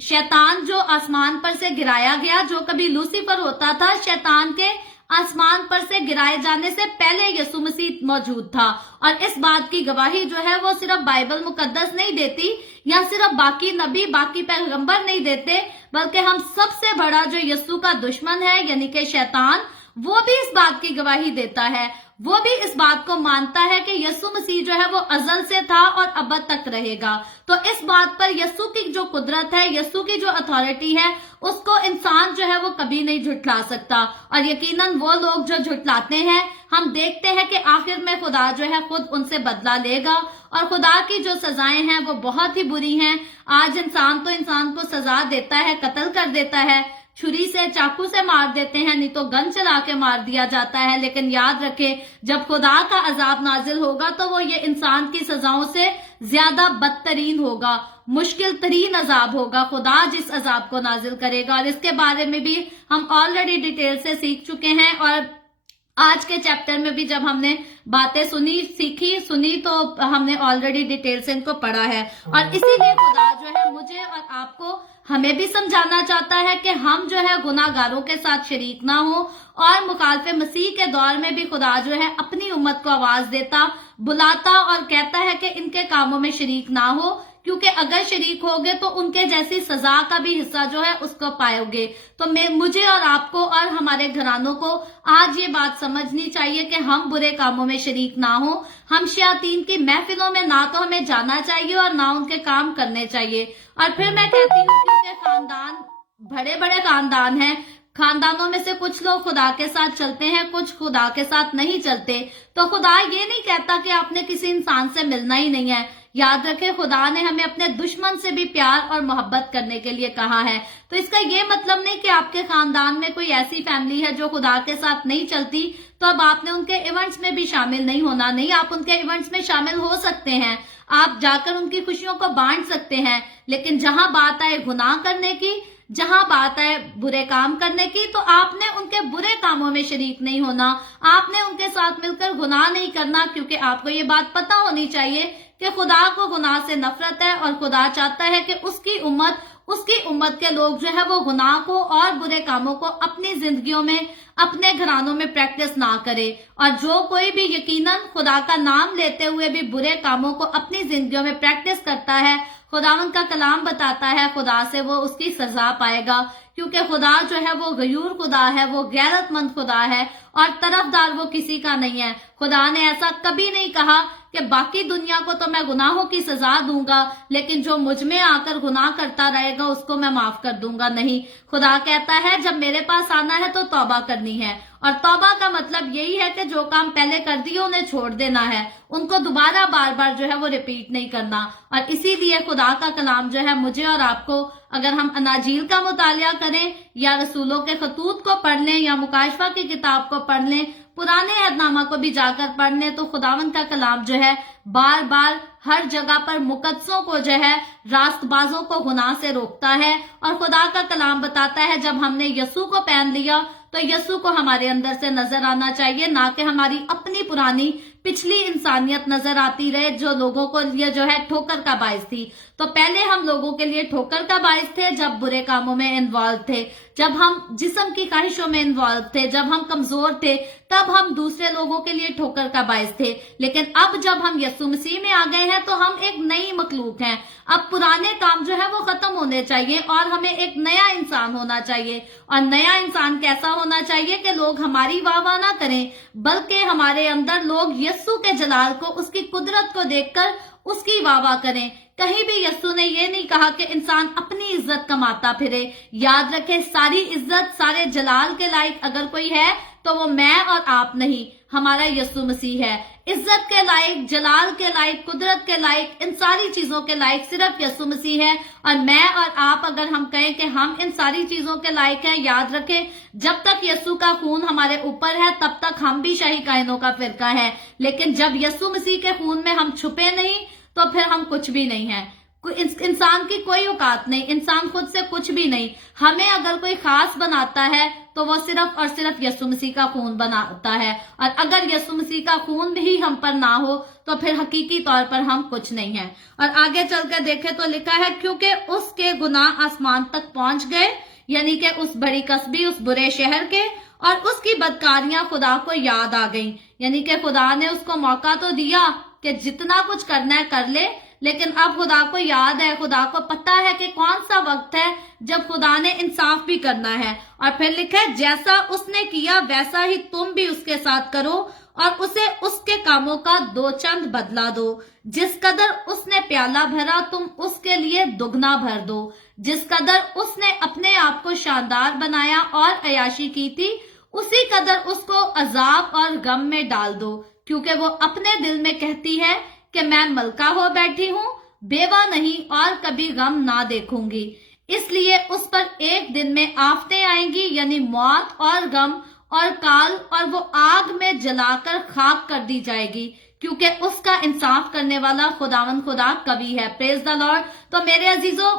शैतान जो आसमान पर से गिराया गया, जो कभी लूसीफर होता था, शैतान के आसमान पर से गिराए जाने से पहले यस्सु मसीह मौजूद था। और इस बात की गवाही जो है वो सिर्फ बाइबल मुकद्दस नहीं देती, या सिर्फ बाकी नबी, बाकी पैगंबर नहीं देते, बल्कि हम सबसे बड़ा जो यस्सु का दुश्मन है यानी कि शैतान, वो भी इस बात की गवाही देता है। वो भी इस बात को मानता है कि यस्सु मसीह जो है वो अजल से था और अब तक रहेगा। तो इस बात पर यस्सु की जो कुदरत है, यस्सु की जो अथॉरिटी है, उसको इंसान जो है वो कभी नहीं झुठला सकता। और यकीनन वो लोग जो झुठलाते हैं, हम देखते हैं कि आखिर में खुदा जो है खुद उनसे बदला लेगा, और खुदा की जो सजाएं हैं वो बहुत ही बुरी हैं। आज इंसान तो इंसान को सजा देता है, कत्ल कर देता है, छुरी से, चाकू से मार देते हैं, नहीं तो गन चला के मार दिया जाता है। लेकिन याद रखें, जब खुदा का अजाब नाजिल होगा तो वो ये इंसान की सजाओं से ज्यादा बदतरीन होगा, मुश्किल तरीन अजाब होगा खुदा जिस अजाब को नाजिल करेगा। और इसके बारे में भी हम ऑलरेडी डिटेल से सीख चुके हैं, और आज के चैप्टर में भी जब हमने बातें सुनी तो हमने ऑलरेडी डिटेल से इनको पढ़ा है। और इसीलिए खुदा जो है मुझे और आपको, हमें भी समझाना चाहता है कि हम जो है गुनाहगारों के साथ शरीक ना हो। और मुखालफे मसीह के दौर में भी खुदा जो है अपनी उम्मत को आवाज देता, बुलाता और कहता है कि इनके कामों में शरीक ना हो, کیونکہ اگر شریک ہوگے تو ان کے جیسی سزا کا بھی حصہ جو ہے اس کو پائے. تو مجھے اور آپ کو اور ہمارے گھرانوں کو آج یہ بات سمجھنی چاہیے کہ ہم برے کاموں میں شریک نہ ہوں. ہم شیاطین کی محفلوں میں نہ تو ہمیں جانا چاہیے اور نہ ان کے کام کرنے چاہیے. اور پھر میں کہتی ہوں کیونکہ خاندان بڑے بڑے خاندان ہیں، خاندانوں میں سے کچھ لوگ خدا کے ساتھ چلتے ہیں، کچھ خدا کے ساتھ نہیں چلتے. تو خدا یہ نہیں کہتا کہ آپ نے کسی انسان سے ملنا ہی نہیں ہے. یاد رکھیں خدا نے ہمیں اپنے دشمن سے بھی پیار اور محبت کرنے کے لیے کہا ہے. تو اس کا یہ مطلب نہیں کہ آپ کے خاندان میں کوئی ایسی فیملی ہے جو خدا کے ساتھ نہیں چلتی تو اب آپ نے ان کے ایونٹس میں بھی شامل نہیں ہونا. نہیں، آپ ان کے ایونٹس میں شامل ہو سکتے ہیں، آپ جا کر ان کی خوشیوں کو بانٹ سکتے ہیں. لیکن جہاں بات آئے گناہ کرنے کی، جہاں بات ہے برے کام کرنے کی، تو آپ نے ان کے برے کاموں میں شریک نہیں ہونا. آپ نے ان کے ساتھ مل کر گناہ نہیں کرنا، کیونکہ آپ کو یہ بات پتا ہونی چاہیے کہ خدا کو گناہ سے نفرت ہے اور خدا چاہتا ہے کہ اس کی امت کے لوگ جو ہے وہ گناہ کو اور برے کاموں کو اپنی زندگیوں میں، اپنے گھرانوں میں پریکٹس نہ کرے. اور جو کوئی بھی یقیناً خدا کا نام لیتے ہوئے بھی برے کاموں کو اپنی زندگیوں میں پریکٹس کرتا ہے، خداوند کا کلام بتاتا ہے خدا سے وہ اس کی سزا پائے گا. کیونکہ خدا جو ہے وہ غیور خدا ہے، وہ غیرت مند خدا ہے اور طرفدار وہ کسی کا نہیں ہے. خدا نے ایسا کبھی نہیں کہا کہ باقی دنیا کو تو میں گناہوں کی سزا دوں گا لیکن جو مجھ میں آ کر گناہ کرتا رہے گا اس کو میں معاف کر دوں گا. نہیں، خدا کہتا ہے جب میرے پاس آنا ہے تو توبہ کرنی ہے. اور توبہ کا مطلب یہی ہے کہ جو کام پہلے کر دیے انہیں چھوڑ دینا ہے، ان کو دوبارہ بار بار جو ہے وہ ریپیٹ نہیں کرنا. اور اسی لیے خدا کا کلام جو ہے مجھے اور آپ کو، اگر ہم اناجیل کا مطالعہ کریں یا رسولوں کے خطوط کو پڑھ لیں یا مکاشفہ کی کتاب کو پڑھ لیں، پرانے عہد نامہ کو بھی جا کر پڑھ لیں، تو خداوند کا کلام جو ہے بار بار ہر جگہ پر مقدسوں کو جو ہے، راست بازوں کو گناہ سے روکتا ہے. اور خدا کا کلام بتاتا ہے جب ہم نے یسوع کو پہن لیا تو یسوع کو ہمارے اندر سے نظر آنا چاہیے، نہ کہ ہماری اپنی پرانی پچھلی انسانیت نظر آتی رہے جو لوگوں کو لیے جو ہے ٹھوکر کا باعث تھی. تو پہلے ہم لوگوں کے لیے ٹھوکر کا باعث تھے جب برے کاموں میں انوالو تھے، جب ہم جسم کی خواہشوں میں انوالو تھے، جب ہم کمزور تھے، تب ہم دوسرے لوگوں کے لیے ٹھوکر کا باعث تھے. لیکن اب جب ہم یسوع مسیح میں آ گئے ہیں تو ہم ایک نئی مخلوق ہیں. اب پرانے کام جو ہے وہ ختم ہونے چاہیے اور ہمیں ایک نیا انسان ہونا چاہیے. اور نیا انسان کیسا ہونا چاہیے کہ لوگ ہماری واہ واہ نہ کریں بلکہ ہمارے اندر لوگ یسوع کے جلال کو، اس کی قدرت کو دیکھ کر اس کی واہ واہ کریں. کہیں بھی یسوع نے یہ نہیں کہا کہ انسان اپنی عزت کماتا پھرے. یاد رکھیں ساری عزت، سارے جلال کے لائق اگر کوئی ہے تو وہ میں اور آپ نہیں، ہمارا یسوع مسیح ہے. عزت کے لائق، جلال کے لائق، قدرت کے لائق، ان ساری چیزوں کے لائق صرف یسوع مسیح ہے. اور میں اور آپ اگر ہم کہیں کہ ہم ان ساری چیزوں کے لائق ہیں، یاد رکھیں جب تک یسوع کا خون ہمارے اوپر ہے تب تک ہم بھی شاہی کائنوں کا فرقہ ہے. لیکن جب یسوع مسیح کے خون میں ہم چھپے نہیں تو پھر ہم کچھ بھی نہیں ہیں. انسان کی کوئی اوقات نہیں، انسان خود سے کچھ بھی نہیں. ہمیں اگر کوئی خاص بناتا ہے تو وہ صرف اور صرف یسوع مسیح کا خون بناتا ہے. اور اگر یسوع مسیح کا خون بھی ہم پر نہ ہو تو پھر حقیقی طور پر ہم کچھ نہیں ہیں. اور آگے چل کر دیکھیں تو لکھا ہے کیونکہ اس کے گناہ آسمان تک پہنچ گئے، یعنی کہ اس بڑی قصبی، اس برے شہر کے، اور اس کی بدکاریاں خدا کو یاد آ گئیں. یعنی کہ خدا نے اس کو موقع تو دیا کہ جتنا کچھ کرنا ہے کر لے، لیکن اب خدا کو یاد ہے، خدا کو پتا ہے کہ کون سا وقت ہے جب خدا نے انصاف بھی کرنا ہے. اور پھر لکھا ہے جیسا اس نے کیا ویسا ہی تم بھی اس کے ساتھ کرو اور اسے اس کے کاموں کا دو چند بدلا دو. جس قدر اس نے پیالہ بھرا تم اس کے لیے دگنا بھر دو. جس قدر اس نے اپنے آپ کو شاندار بنایا اور عیاشی کی تھی اسی قدر اس کو عذاب اور غم میں ڈال دو. کیونکہ وہ اپنے دل میں کہتی ہے کہ میں ملکہ ہو بیٹھی ہوں، بیوہ نہیں اور کبھی غم نہ دیکھوں گی. اس لیے اس پر ایک دن میں آفتیں آئیں گی، یعنی موت اور غم اور کال، اور وہ آگ میں جلا کر خاک کر دی جائے گی کیونکہ اس کا انصاف کرنے والا خداوند خدا قوی ہے. پریز دا لارڈ. تو میرے عزیزوں،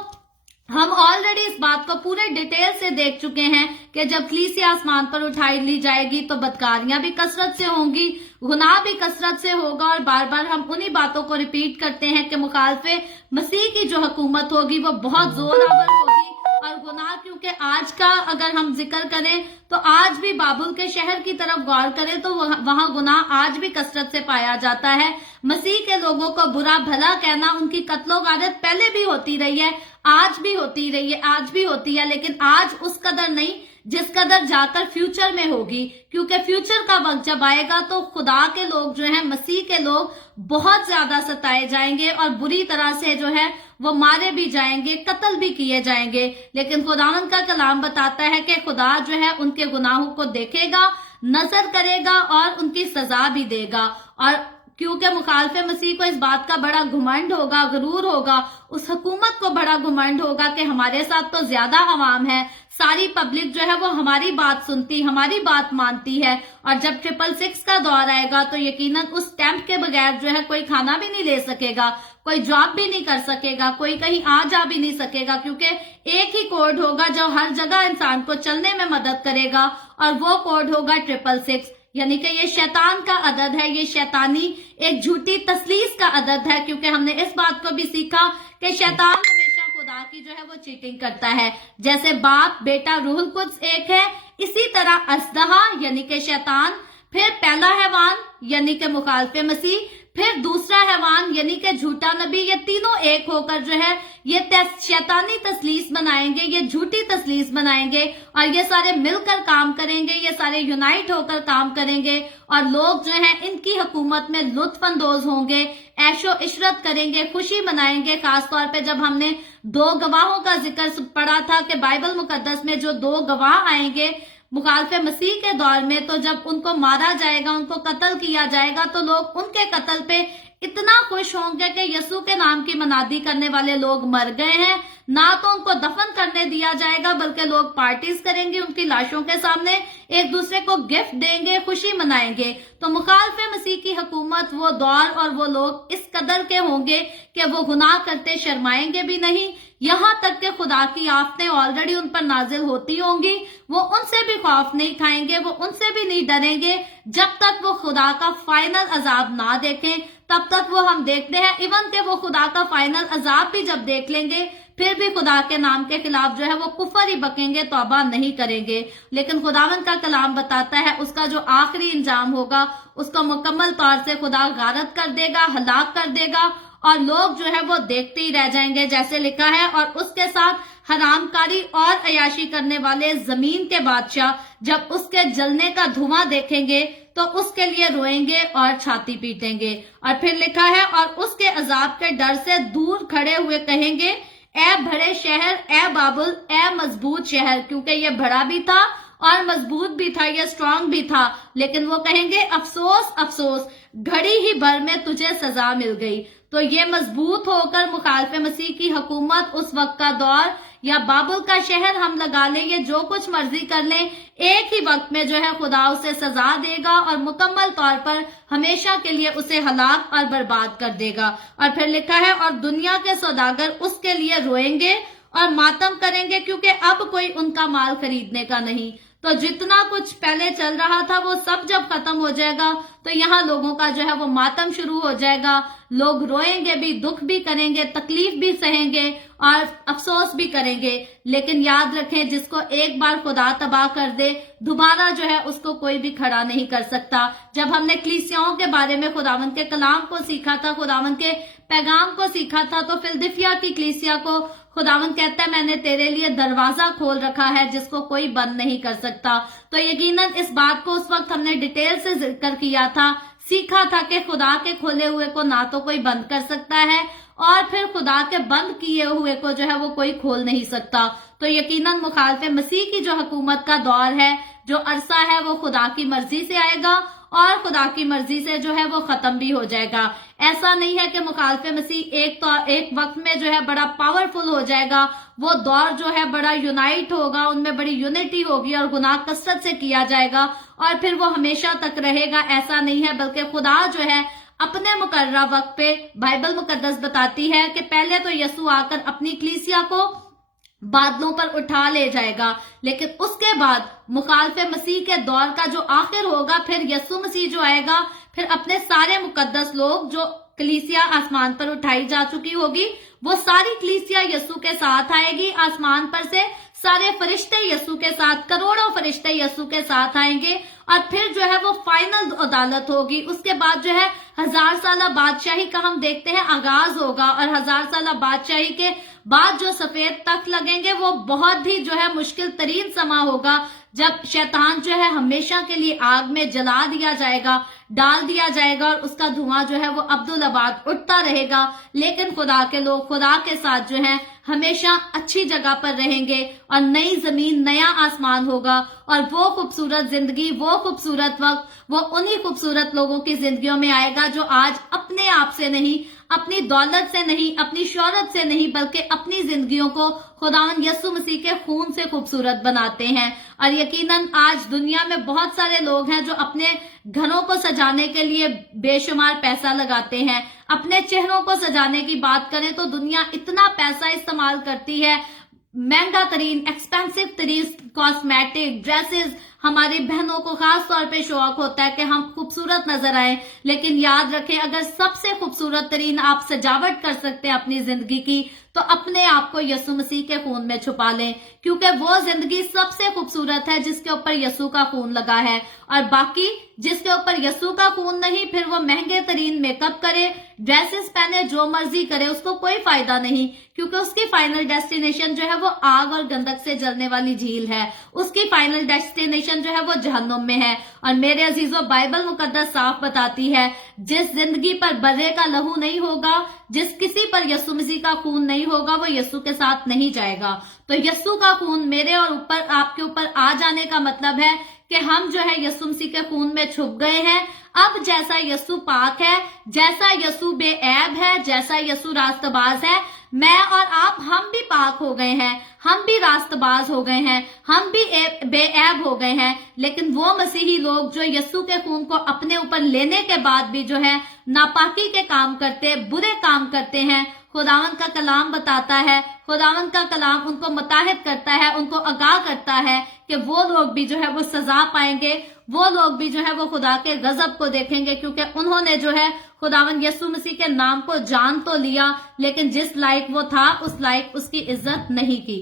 ہم آلریڈی اس بات کو پورے ڈیٹیل سے دیکھ چکے ہیں کہ جب کلیسیا آسمان پر اٹھائی لی جائے گی تو بدکاریاں بھی کثرت سے ہوں گی، گناہ بھی کثرت سے ہوگا. اور بار بار ہم انہی باتوں کو ریپیٹ کرتے ہیں کہ مخالف مسیح کی جو حکومت ہوگی وہ بہت زور آور ہوگی اور گناہ کیونکہ آج کا اگر ہم ذکر کریں تو آج بھی بابل کے شہر کی طرف غور کریں تو وہاں گناہ آج بھی کثرت سے پایا جاتا ہے. مسیح کے لوگوں کو برا بھلا کہنا، ان کی قتل و غارت پہلے بھی ہوتی رہی ہے، آج بھی ہوتی رہی ہے، آج بھی ہوتی ہے، لیکن آج اس قدر نہیں جس قدر جا کر فیوچر میں ہوگی. کیونکہ فیوچر کا وقت جب آئے گا تو خدا کے لوگ جو ہیں، مسیح کے لوگ بہت زیادہ ستائے جائیں گے اور بری طرح سے جو ہے وہ مارے بھی جائیں گے، قتل بھی کیے جائیں گے. لیکن خداوند کا کلام بتاتا ہے کہ خدا جو ہے ان کے گناہوں کو دیکھے گا، نظر کرے گا اور ان کی سزا بھی دے گا. اور کیونکہ مخالف مسیح کو اس بات کا بڑا گھمنڈ ہوگا، غرور ہوگا، اس حکومت کو بڑا گھمنڈ ہوگا کہ ہمارے ساتھ تو زیادہ عوام ہے، ساری پبلک جو ہے وہ ہماری بات سنتی، ہماری بات مانتی ہے. اور جب 666 کا دور آئے گا تو یقیناً اس اسٹیمپ کے بغیر جو ہے کوئی کھانا بھی نہیں لے سکے گا، کوئی جاب بھی نہیں کر سکے گا، کوئی کہیں آ جا بھی نہیں سکے گا، کیونکہ ایک ہی کوڈ ہوگا جو ہر جگہ انسان کو چلنے میں مدد کرے گا، اور وہ کوڈ ہوگا 666. یعنی کہ یہ شیطان کا عدد ہے، یہ شیطانی ایک جھوٹی تثلیث کا عدد ہے. کیونکہ ہم نے اس بات کو بھی سیکھا کہ شیطان ہمیشہ خدا کی جو ہے وہ چیٹنگ کرتا ہے. جیسے باپ، بیٹا، روح القدس ایک ہے، اسی طرح اژدہا یعنی کہ شیطان، پھر پہلا حیوان یعنی کہ مخالف مسیح، پھر دوسرا حیوان یعنی کہ جھوٹا نبی، یہ تینوں ایک ہو کر جو ہے یہ شیطانی تثلیث بنائیں گے، یہ جھوٹی تثلیث بنائیں گے، اور یہ سارے مل کر کام کریں گے، یہ سارے یونائٹ ہو کر کام کریں گے، اور لوگ جو ہیں ان کی حکومت میں لطف اندوز ہوں گے، عیش و عشرت کریں گے، خوشی منائیں گے. خاص طور پہ جب ہم نے 2 گواہوں کا ذکر پڑھا تھا کہ بائبل مقدس میں جو 2 گواہ آئیں گے مخالف مسیح کے دور میں، تو جب ان کو مارا جائے گا، ان کو قتل کیا جائے گا، تو لوگ ان کے قتل پہ اتنا خوش ہوں گے کہ یسوع کے نام کی منادی کرنے والے لوگ مر گئے ہیں. نہ تو ان کو دفن کرنے دیا جائے گا بلکہ لوگ پارٹیز کریں گے ان کی لاشوں کے سامنے، ایک دوسرے کو گفٹ دیں گے، خوشی منائیں گے. تو مخالف مسیح کی حکومت، وہ دور اور وہ لوگ اس قدر کے ہوں گے کہ وہ گناہ کرتے شرمائیں گے بھی نہیں، یہاں تک کہ خدا کی آفتیں آلریڈی ان پر نازل ہوتی ہوں گی، وہ ان سے بھی خوف نہیں کھائیں گے، وہ ان سے بھی نہیں ڈریں گے جب تک وہ خدا کا فائنل عذاب نہ دیکھیں. تب تک وہ ہم دیکھتے ہیں ایون کہ وہ خدا کا فائنل عذاب بھی جب دیکھ لیں گے پھر بھی خدا کے نام کے خلاف جو ہے وہ کفر ہی بکیں گے، توبہ نہیں کریں گے. لیکن خداوند کا کلام بتاتا ہے اس کا جو آخری انجام ہوگا اس کو مکمل طور سے خدا غارت کر دے گا، ہلاک کر دے گا، اور لوگ جو ہے وہ دیکھتے ہی رہ جائیں گے جیسے لکھا ہے. اور اس کے ساتھ حرام کاری اور عیاشی کرنے والے زمین کے بادشاہ جب اس کے جلنے کا دھواں دیکھیں گے تو اس کے لیے روئیں گے اور چھاتی پیٹیں گے. اور پھر لکھا ہے اور اس کے عذاب کے ڈر سے دور کھڑے ہوئے کہیں گے، اے بڑے شہر، اے بابل، اے مضبوط شہر. کیونکہ یہ بڑا بھی تھا اور مضبوط بھی تھا، یہ اسٹرانگ بھی تھا، لیکن وہ کہیں گے افسوس افسوس، گھڑی ہی بھر میں تجھے سزا مل گئی. تو یہ مضبوط ہو کر مخالف مسیح کی حکومت، اس وقت کا دور یا بابل کا شہر ہم لگا لیں، یہ جو کچھ مرضی کر لیں، ایک ہی وقت میں جو ہے خدا اسے سزا دے گا اور مکمل طور پر ہمیشہ کے لیے اسے ہلاک اور برباد کر دے گا. اور پھر لکھا ہے اور دنیا کے سوداگر اس کے لیے روئیں گے اور ماتم کریں گے، کیونکہ اب کوئی ان کا مال خریدنے کا نہیں. تو جتنا کچھ پہلے چل رہا تھا وہ سب جب ختم ہو جائے گا تو یہاں لوگوں کا جو ہے وہ ماتم شروع ہو جائے گا. لوگ روئیں گے بھی، دکھ بھی کریں گے، تکلیف بھی سہیں گے اور افسوس بھی کریں گے. لیکن یاد رکھیں جس کو ایک بار خدا تباہ کر دے دوبارہ جو ہے اس کو کوئی بھی کھڑا نہیں کر سکتا. جب ہم نے کلیسیاؤں کے بارے میں خداوند کے کلام کو سیکھا تھا، خداوند کے پیغام کو سیکھا تھا، تو فلدلفیا کی کلیسیا کو خداوند کہتا ہے میں نے تیرے لیے دروازہ کھول رکھا ہے جس کو کوئی بند نہیں کر سکتا. تو یقیناً اس بات کو اس وقت ہم نے ڈیٹیل سے ذکر کیا تھا، سیکھا تھا کہ خدا کے کھولے ہوئے کو نہ تو کوئی بند کر سکتا ہے اور پھر خدا کے بند کیے ہوئے کو جو ہے وہ کوئی کھول نہیں سکتا. تو یقیناً مخالف مسیح کی جو حکومت کا دور ہے، جو عرصہ ہے، وہ خدا کی مرضی سے آئے گا اور خدا کی مرضی سے جو ہے وہ ختم بھی ہو جائے گا. ایسا نہیں ہے کہ مخالف مسیح ایک وقت میں جو ہے بڑا پاورفل ہو جائے گا، وہ دور جو ہے بڑا یونائٹ ہوگا، ان میں بڑی یونٹی ہوگی اور گناہ کثرت سے کیا جائے گا اور پھر وہ ہمیشہ تک رہے گا. ایسا نہیں ہے، بلکہ خدا جو ہے اپنے مقررہ وقت پہ، بائبل مقدس بتاتی ہے کہ پہلے تو یسوع آ کر اپنی کلیسیا کو بادلوں پر اٹھا لے جائے گا، لیکن اس کے بعد مخالف مسیح کے دور کا جو آخر ہوگا، پھر یسوع مسیح جو آئے گا، پھر اپنے سارے مقدس لوگ جو कलीसिया आसमान पर उठाई जा चुकी होगी, वो सारी कलीसिया यीशु के साथ आएगी आसमान पर से, सारे फरिश्ते यीशु के साथ, करोड़ों फरिश्ते यीशु के साथ आएंगे और फिर जो है वो फाइनल अदालत होगी। उसके बाद जो है 1000 साल बादशाही का हम देखते हैं आगाज होगा और 1000 साल बादशाही के बाद जो सफेद तख्त लगेंगे वो बहुत ही जो है मुश्किल तरीन समा होगा, जब शैतान जो है हमेशा के लिए आग में जला दिया जाएगा, डाल दिया जाएगा और उसका धुआं जो है वो अब्दुल-आबाद उठता रहेगा। लेकिन खुदा के लोग खुदा के साथ जो है हमेशा अच्छी जगह पर रहेंगे और नई जमीन नया आसमान होगा और वो खूबसूरत जिंदगी, वो खूबसूरत वक्त, वो उन्हीं खूबसूरत लोगों की जिंदगियों में आएगा जो आज अपने आप से नहीं, अपनी दौलत से नहीं, अपनी शोहरत से नहीं, बल्कि अपनी जिंदगियों को खुदावंद यीशु मसीह के खून से खूबसूरत बनाते हैं। और यकीनन आज दुनिया में बहुत सारे लोग हैं जो अपने घरों को सजाने के लिए बेशुमार पैसा लगाते हैं। अपने चेहरों को सजाने की बात करें तो दुनिया इतना पैसा इस्तेमाल करती है, महंगा तरीन एक्सपेंसिव तरीन कॉस्मेटिक ड्रेसेस। हमारी बहनों को खास तौर पे शौक होता है कि हम खूबसूरत नजर आए, लेकिन याद रखें अगर सबसे खूबसूरत तरीन आप सजावट कर सकते हैं अपनी जिंदगी की तो अपने आप को यीशु मसीह के खून में छुपा लें, क्योंकि वो जिंदगी सबसे खूबसूरत है जिसके ऊपर यीशु का खून लगा है। और बाकी जिसके ऊपर यीशु का खून नहीं, फिर वो महंगे तरीन मेकअप करे, ड्रेसेस पहने, जो मर्जी करे, उसको कोई फायदा नहीं, क्योंकि उसकी फाइनल डेस्टिनेशन जो है वो आग और गंधक से जलने वाली झील है। उसकी फाइनल डेस्टिनेशन जो है वो जहन्नुम में है। और मेरे अजीजों, बाइबल मुकद्दस साफ बताती है जिस जिंदगी पर बर्रे का लहू नहीं होगा, जिस किसी पर यीशु मसीह का खून नहीं होगा, वो यीशु के साथ नहीं जाएगा। तो यीशु का खून मेरे और ऊपर आपके ऊपर आ जाने का मतलब है कि हम जो है यीशु मसीह के खून में छुप गए हैं। अब जैसा यीशु पाक है, जैसा यीशु बेऐब है, जैसा यीशु रास्तबाज है, मैं और आप हम भी पाक हो गए हैं, हम भी रास्तबाज हो गए हैं, हम भी बेऐब हो गए हैं। लेकिन वो मसीही लोग जो यीशु के खून को अपने ऊपर लेने के बाद भी जो है नापाकी के काम करते, बुरे काम करते हैं, खुदावंद का कलाम बताता है, खुदावंद का कलाम उनको मुताहिद करता है, उनको आगाह करता है कि वो लोग भी जो है वो सजा पाएंगे, वो लोग भी जो है वो खुदा के गजब को देखेंगे, क्योंकि उन्होंने जो है खुदावंद यीशु मसीह के नाम को जान तो लिया, लेकिन जिस लायक वो था उस लायक उसकी इज्जत नहीं की।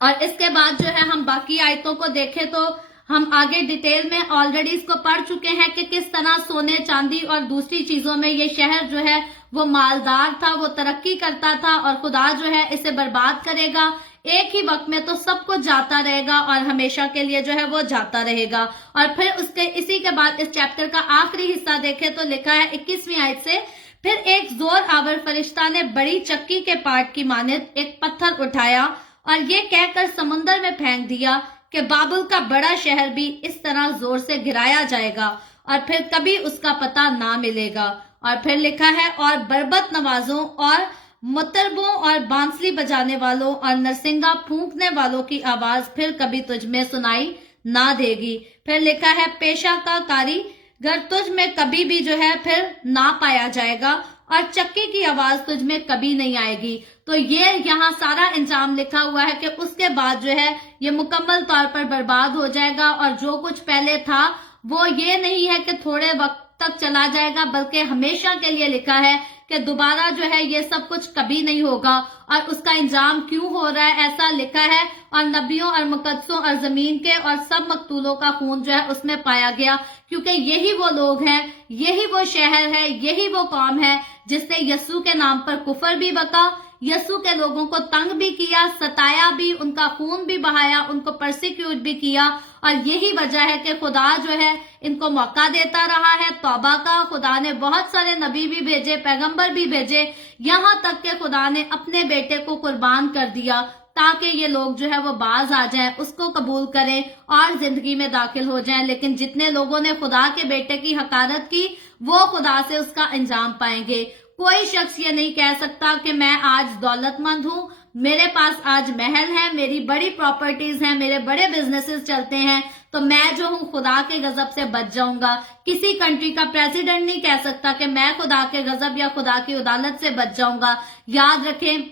और इसके बाद जो है हम बाकी आयतों को देखें तो हम आगे डिटेल में ऑलरेडी इसको पढ़ चुके हैं कि किस तरह सोने चांदी और दूसरी चीजों में ये शहर जो है वो मालदार था, वो तरक्की करता था और खुदा जो है इसे बर्बाद करेगा। एक ही वक्त में तो सब कुछ जाता रहेगा और हमेशा के लिए जो है वो जाता रहेगा। और फिर उसके इसी के बाद इस चैप्टर का आखिरी हिस्सा देखें तो लिखा है 21वीं आयत से, फिर एक जोर आवर फरिश्ता ने बड़ी चक्की के पाट की मानित एक पत्थर उठाया और ये कहकर समुद्र में फेंक दिया कि बाबुल का बड़ा शहर भी इस तरह जोर से गिराया जाएगा और फिर कभी उसका पता ना मिलेगा। और फिर लिखा है, और बरबत नवाजों और मुतरबों और बांसुरी बजाने वालों और नरसिंगा फूंकने वालों की आवाज फिर कभी तुझ में सुनाई ना देगी। फिर लिखा है, पेशा का कारीगर तुझ में कभी भी जो है फिर ना पाया जाएगा और चक्की की आवाज तुझ में कभी नहीं आएगी। तो ये यहाँ सारा इंजाम लिखा हुआ है कि उसके बाद जो है ये मुकम्मल तौर पर बर्बाद हो जाएगा और जो कुछ पहले था वो ये नहीं है कि थोड़े वक्त तक चला जाएगा, बल्कि हमेशा के लिए लिखा है कि दोबारा जो है ये सब कुछ कभी नहीं होगा। और उसका इंजाम क्यों हो रहा है ऐसा लिखा है, और नबियों और मुकद्दसों और जमीन के और सब मकतूलों का खून जो है उसमें पाया गया, क्योंकि यही वो लोग हैं, यही वो शहर है, यही वो कौम है जिसने यीशु के नाम पर कुफर भी बका, यीशु के लोगों को तंग भी किया, सताया भी, उनका खून भी बहाया, उनको परसिक्यूट भी किया। और यही वजह है कि खुदा जो है इनको मौका देता रहा है तौबा का। खुदा ने बहुत सारे नबी भी भेजे, पैगंबर भी भेजे, यहाँ तक कि खुदा ने अपने बेटे को कुर्बान कर दिया ताकि ये लोग जो है वो बाज आ जाएं, उसको कबूल करें और जिंदगी में दाखिल हो जाएं। लेकिन जितने लोगों ने खुदा के बेटे की हकारत की वो खुदा से उसका इंजाम पाएंगे। कोई शख्स ये नहीं कह सकता कि मैं आज दौलतमंद हूँ, मेरे पास आज महल है, मेरी बड़ी प्रॉपर्टीज हैं, मेरे बड़े बिजनेसेस चलते हैं, तो मैं जो हूँ खुदा के गजब से बच जाऊंगा। किसी कंट्री का प्रेसिडेंट नहीं कह सकता कि मैं खुदा के गजब या खुदा की अदालत से बच जाऊंगा। याद रखें,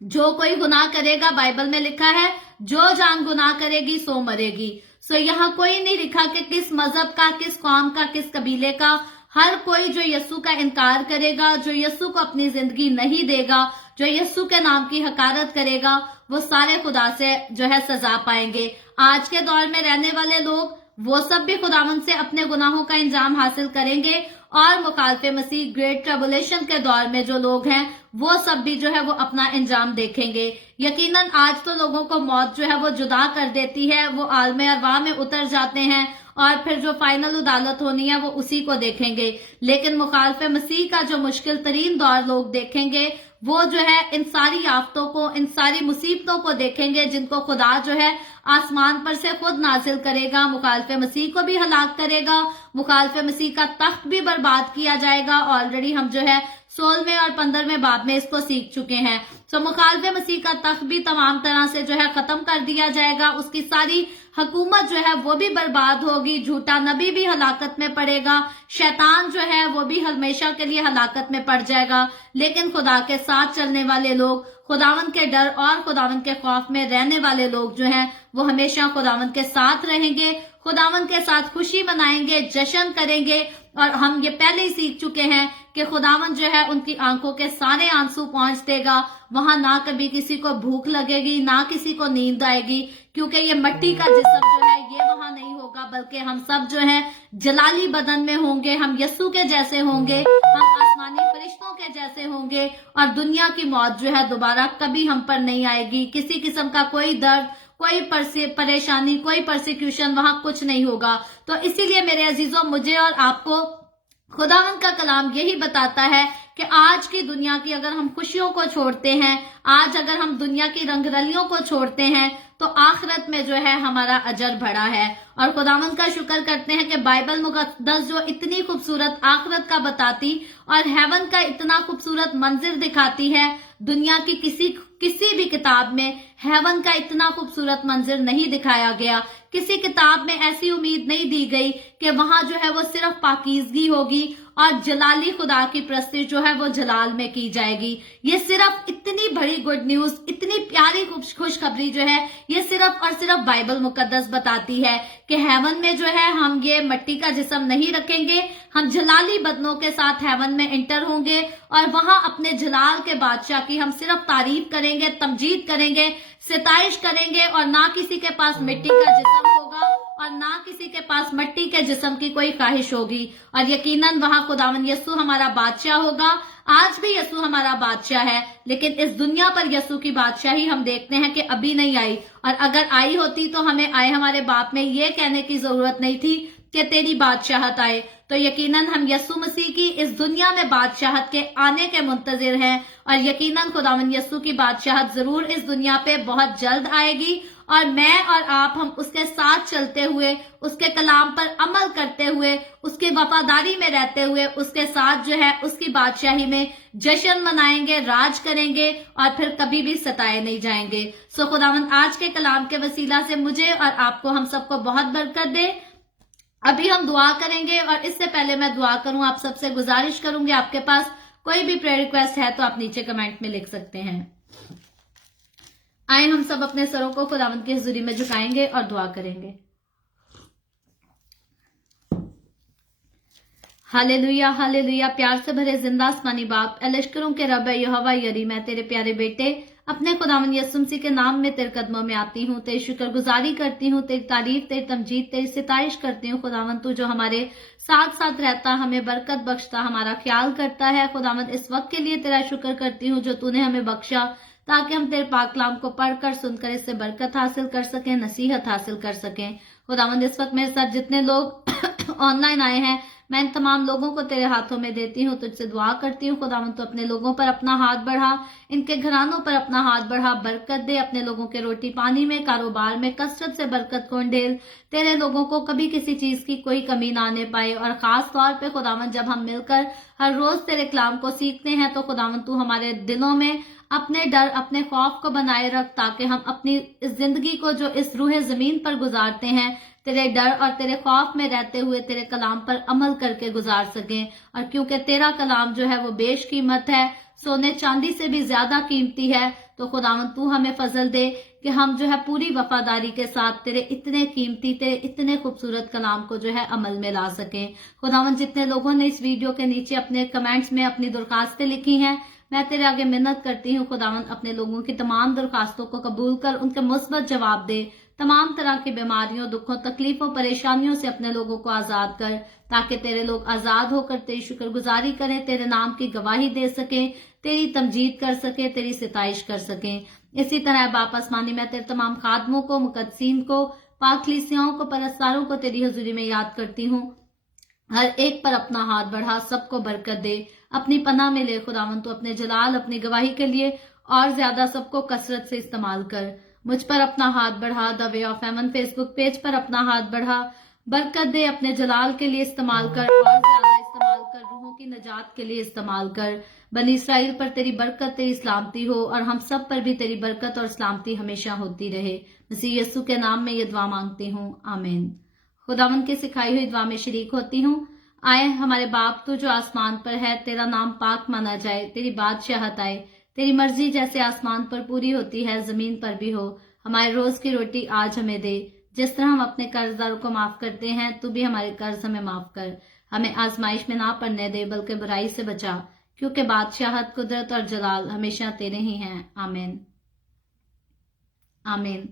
जो कोई गुनाह करेगा, बाइबल में लिखा है, जो जान गुनाह करेगी सो मरेगी। सो यहाँ कोई नहीं लिखा कि किस मजहब का, किस कौम का, किस कबीले का। हर कोई जो यस्सु का इनकार करेगा, जो यस्सु को अपनी जिंदगी नहीं देगा, जो यस्सु के नाम की हकारत करेगा, वो सारे खुदा से जो है सजा पाएंगे। आज के दौर में रहने वाले लोग वो सब भी खुदावंद से अपने गुनाहों का इंजाम हासिल करेंगे, और मुखालिफे मसीह ग्रेट ट्रिबुलेशन के दौर में जो लोग हैं वो सब भी जो है वो अपना इंजाम देखेंगे। यकीनन आज तो लोगों को मौत जो है वो जुदा कर देती है, वो आलमे अरवाह में उतर जाते हैं और फिर जो फाइनल अदालत होनी है वो उसी को देखेंगे। लेकिन मुखालिफे मसीह का जो मुश्किल तरीन दौर लोग देखेंगे वो जो है इन सारी आफतों को, इन सारी मुसीबतों को देखेंगे जिनको खुदा जो है आसमान पर से खुद नाजिल करेगा, मुखालिफे मसीह को भी हलाक करेगा, मुखालिफे मसीह का तख्त भी बर्बाद किया जाएगा। ऑलरेडी हम जो है 16वें और 15वें बाब में इसको सीख चुके हैं। तो मुखालिफे मसीह का तख्त भी तमाम तरह से जो है खत्म कर दिया जाएगा, उसकी सारी हुकूमत जो है वो भी बर्बाद होगी, झूठा नबी भी हलाकत में पड़ेगा, शैतान जो है वो भी हमेशा के लिए हलाकत में पड़ जाएगा। लेकिन खुदा के साथ चलने वाले लोग, खुदावंद के डर और खुदावंद के खौफ में रहने वाले लोग जो हैं वो हमेशा खुदावंद के साथ रहेंगे, खुदावंद के साथ खुशी मनाएंगे, जश्न करेंगे। और हम ये पहले ही सीख चुके हैं कि खुदावंद जो है उनकी आंखों के सारे आंसू पहुंच देगा, वहां ना कभी किसी को भूख लगेगी, ना किसी को नींद आएगी, क्योंकि ये मिट्टी का जिस्म जो है ये वहां नहीं होगा, बल्कि हम सब जो है जलाली बदन में होंगे, हम यस्सु के जैसे होंगे, हम आसमानी फरिश्तों के जैसे होंगे, और दुनिया की मौत जो है दोबारा कभी हम पर नहीं आएगी। किसी किस्म का कोई दर्द, कोई परेशानी, कोई परसिक्यूशन वहां कुछ नहीं होगा। तो इसीलिए मेरे अजीजों, मुझे और आपको खुदावंद का कलाम यही बताता है कि आज की दुनिया की अगर हम खुशियों को छोड़ते हैं, आज अगर हम दुनिया की रंगरलियों को छोड़ते हैं, तो आखिरत में जो है हमारा अजर बड़ा है। और खुदावंद का शुक्र करते हैं कि बाइबल मुकद्दस जो इतनी खूबसूरत आखिरत का बताती और हेवन का इतना खूबसूरत मंजिर दिखाती है, दुनिया की किसी भी किताब में हेवन का इतना खूबसूरत मंजिर नहीं दिखाया गया। किसी किताब में ऐसी उम्मीद नहीं दी गई कि वहां जो है वो सिर्फ पाकीज़गी होगी और जलाली खुदा की प्रस्तिश जो है वो जलाल में की जाएगी। ये सिर्फ इतनी बड़ी गुड न्यूज, इतनी प्यारी खुशखबरी जो है ये सिर्फ और सिर्फ बाइबल मुकद्दस बताती है कि हेवन में जो है हम ये मिट्टी का जिस्म नहीं रखेंगे, हम जलाली बदनों के साथ हेवन में इंटर होंगे और वहां अपने जलाल के बादशाह की हम सिर्फ तारीफ करेंगे, तमजीद करेंगे, सिताइश करेंगे, और ना किसी के पास मिट्टी का जिस्म होगा और ना किसी के पास मिट्टी के जिस्म की कोई ख्वाहिश होगी। और यकीनन वहां खुदावंद यस्सु हमारा बादशाह होगा। आज भी यस्सु हमारा बादशाह है, लेकिन इस दुनिया पर यस्सु की बादशाही हम देखते हैं कि अभी नहीं आई, और अगर आई होती तो हमें आए हमारे बाप में ये कहने की जरूरत नहीं थी कि तेरी बादशाहत आए। तो यकीनन हम यस्सु मसीह की इस दुनिया में बादशाहत के आने के मुंतजिर हैं, और यकीनन खुदावंद यस्सु की बादशाहत जरूर इस दुनिया पे बहुत जल्द आएगी, और मैं और आप हम उसके साथ चलते हुए, उसके कलाम पर अमल करते हुए, उसकी वफादारी में रहते हुए, उसके साथ जो है उसकी बादशाही में जश्न मनाएंगे, राज करेंगे, और फिर कभी भी सताए नहीं जाएंगे। सो खुदावंद आज के कलाम के वसीला से मुझे और आपको, हम सबको बहुत बरकत दे। अभी हम दुआ करेंगे, और इससे पहले मैं दुआ करूं, आप सबसे गुजारिश करूंगी, आपके पास कोई भी प्रेयर रिक्वेस्ट है तो आप नीचे कमेंट में लिख सकते हैं। आए हम सब अपने सरों को खुदावंद की हुजूरी में झुकाएंगे और दुआ करेंगे। Hallelujah, hallelujah. प्यार से भरे जिंदा आसमानी बाप, लश्करों के रब यहोवा यरी, मैं तेरे प्यारे बेटे अपने खुदावंद यीशु मसीह के नाम में तेरे कदमों में आती हूँ, तेरी शुक्रगुजारी करती हूँ, तेरी तारीफ, तेरी तमजीद, तेरी सिताइश करती हूँ। खुदावंद तू जो हमारे साथ साथ रहता, हमें बरकत बख्शता, हमारा ख्याल करता है। खुदावंद इस वक्त के लिए तेरा शुक्र करती हूँ जो तूने हमें बख्शा, ताकि हम तेरे पाक कलाम को पढ़कर, सुनकर इससे बरकत हासिल कर सकें, नसीहत हासिल कर सकें। खुदावंद इस वक्त मेरे साथ जितने लोग ऑनलाइन आए हैं, मैं इन तमाम लोगों को तेरे हाथों में देती हूँ, तुझसे दुआ करती हूँ। खुदावंद तो अपने लोगों पर अपना हाथ बढ़ा, इनके घरानों पर अपना हाथ बढ़ा, बरकत दे। अपने लोगों के रोटी पानी में, कारोबार में कसरत से बरकत को ढेल। तेरे लोगों को कभी किसी चीज की कोई कमी ना आने पाए। और खास तौर पे खुदावंद जब हम मिलकर हर रोज तेरे कलाम को सीखते हैं, तो खुदावंद तू हमारे दिलों में अपने डर, अपने खौफ को बनाए रख, ताकि हम अपनी इस जिंदगी को जो इस रूह जमीन पर गुजारते हैं, तेरे डर और तेरे खौफ में रहते हुए तेरे कलाम पर अमल करके गुजार सकें। और क्योंकि तेरा कलाम जो है वो बेशकीमत है, सोने चांदी से भी ज्यादा कीमती है। तो खुदावन तू हमें फजल दे कि हम जो है पूरी वफादारी के साथ तेरे इतने कीमती, तेरे इतने खूबसूरत कलाम को जो है अमल में ला सकें। खुदावन जितने लोगों ने इस वीडियो के नीचे अपने कमेंट्स में अपनी दरखास्तें लिखी हैं, मैं तेरे आगे मिन्नत करती हूँ खुदावन अपने लोगों की तमाम दरखास्तों को कबूल कर, उनके मुस्बत जवाब दे। तमाम तरह की बीमारियों, दुखों, तकलीफों, परेशानियों से अपने लोगों को आजाद कर, ताकि तेरे लोग आजाद होकर तेरी शुक्रगुजारी करें, तेरे नाम की गवाही दे सकें, तेरी तमजीद कर सके, तेरी सिताइश कर सकें। इसी तरह बाप आसमानी मैं तेरे तमाम खादमों को, मुकद्दसीन को, पाक कलीसियाओं को, परस्तारों को तेरी हजूरी में याद करती हूँ। हर एक पर अपना हाथ बढ़ा, सबको बरकत दे, अपनी पनाह में ले खुदावन तू अपने जलाल, अपनी गवाही के लिए और ज्यादा सबको कसरत से इस्तेमाल कर। मुझ पर अपना हाथ बढ़ा, the way of haven Facebook page पर अपना हाथ बढ़ा, बरकत दे, अपने जलाल के लिए इस्तेमाल कर और ज्यादा इस्तेमाल कर, रूहों की नजात के लिए इस्तेमाल कर। बनी इसराइल पर तेरी बरकत, तेरी सलामती हो और हम सब पर भी तेरी बरकत और सलामती हमेशा होती रहे। मसीह यीशु के नाम में ये दुआ मांगती हूँ, आमीन। खुदावन की सिखाई हुई दुआ में शरीक होती हूँ। आए हमारे बाप तू जो आसमान पर है, तेरा नाम पाक माना जाए, तेरी बादशाहत आए, तेरी मर्जी जैसे आसमान पर पूरी होती है जमीन पर भी हो। हमारे रोज की रोटी आज हमें दे, जिस तरह हम अपने कर्जदारों को माफ करते हैं, तू भी हमारे कर्ज हमें माफ कर। हमें आजमाइश में ना पड़ने दे, बल्कि बुराई से बचा, क्योंकि बादशाहत, कुदरत और जलाल हमेशा तेरे ही हैं, आमीन आमीन।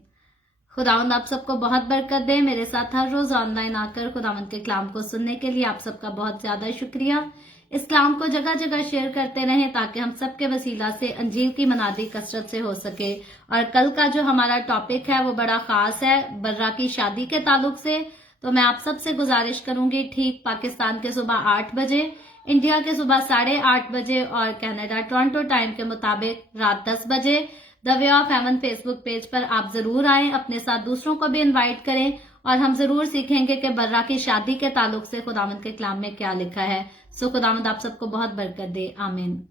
खुदावंद आप सबको बहुत बरकत दे। मेरे साथ हर रोज ऑनलाइन आकर खुदावंद के कलाम को सुनने के लिए आप सबका बहुत ज्यादा शुक्रिया। इस कलाम को जगह जगह शेयर करते रहें, ताकि हम सबके वसीला से अंजील की मनादी कसरत से हो सके। और कल का जो हमारा टॉपिक है वो बड़ा खास है, बर्रा की शादी के ताल्लुक से। तो मैं आप सबसे गुजारिश करूंगी, ठीक पाकिस्तान के सुबह 8 बजे, इंडिया के सुबह 8:30 बजे और कनाडा टोरंटो टाइम के मुताबिक रात 10 बजे the way of haven Facebook page पर आप जरूर आएं, अपने साथ दूसरों को भी इनवाइट करें और हम जरूर सीखेंगे कि बर्रा की शादी के ताल्लुक से खुदावंद के कलाम में क्या लिखा है। सो खुदावंद आप सबको बहुत बरकत दे, आमीन।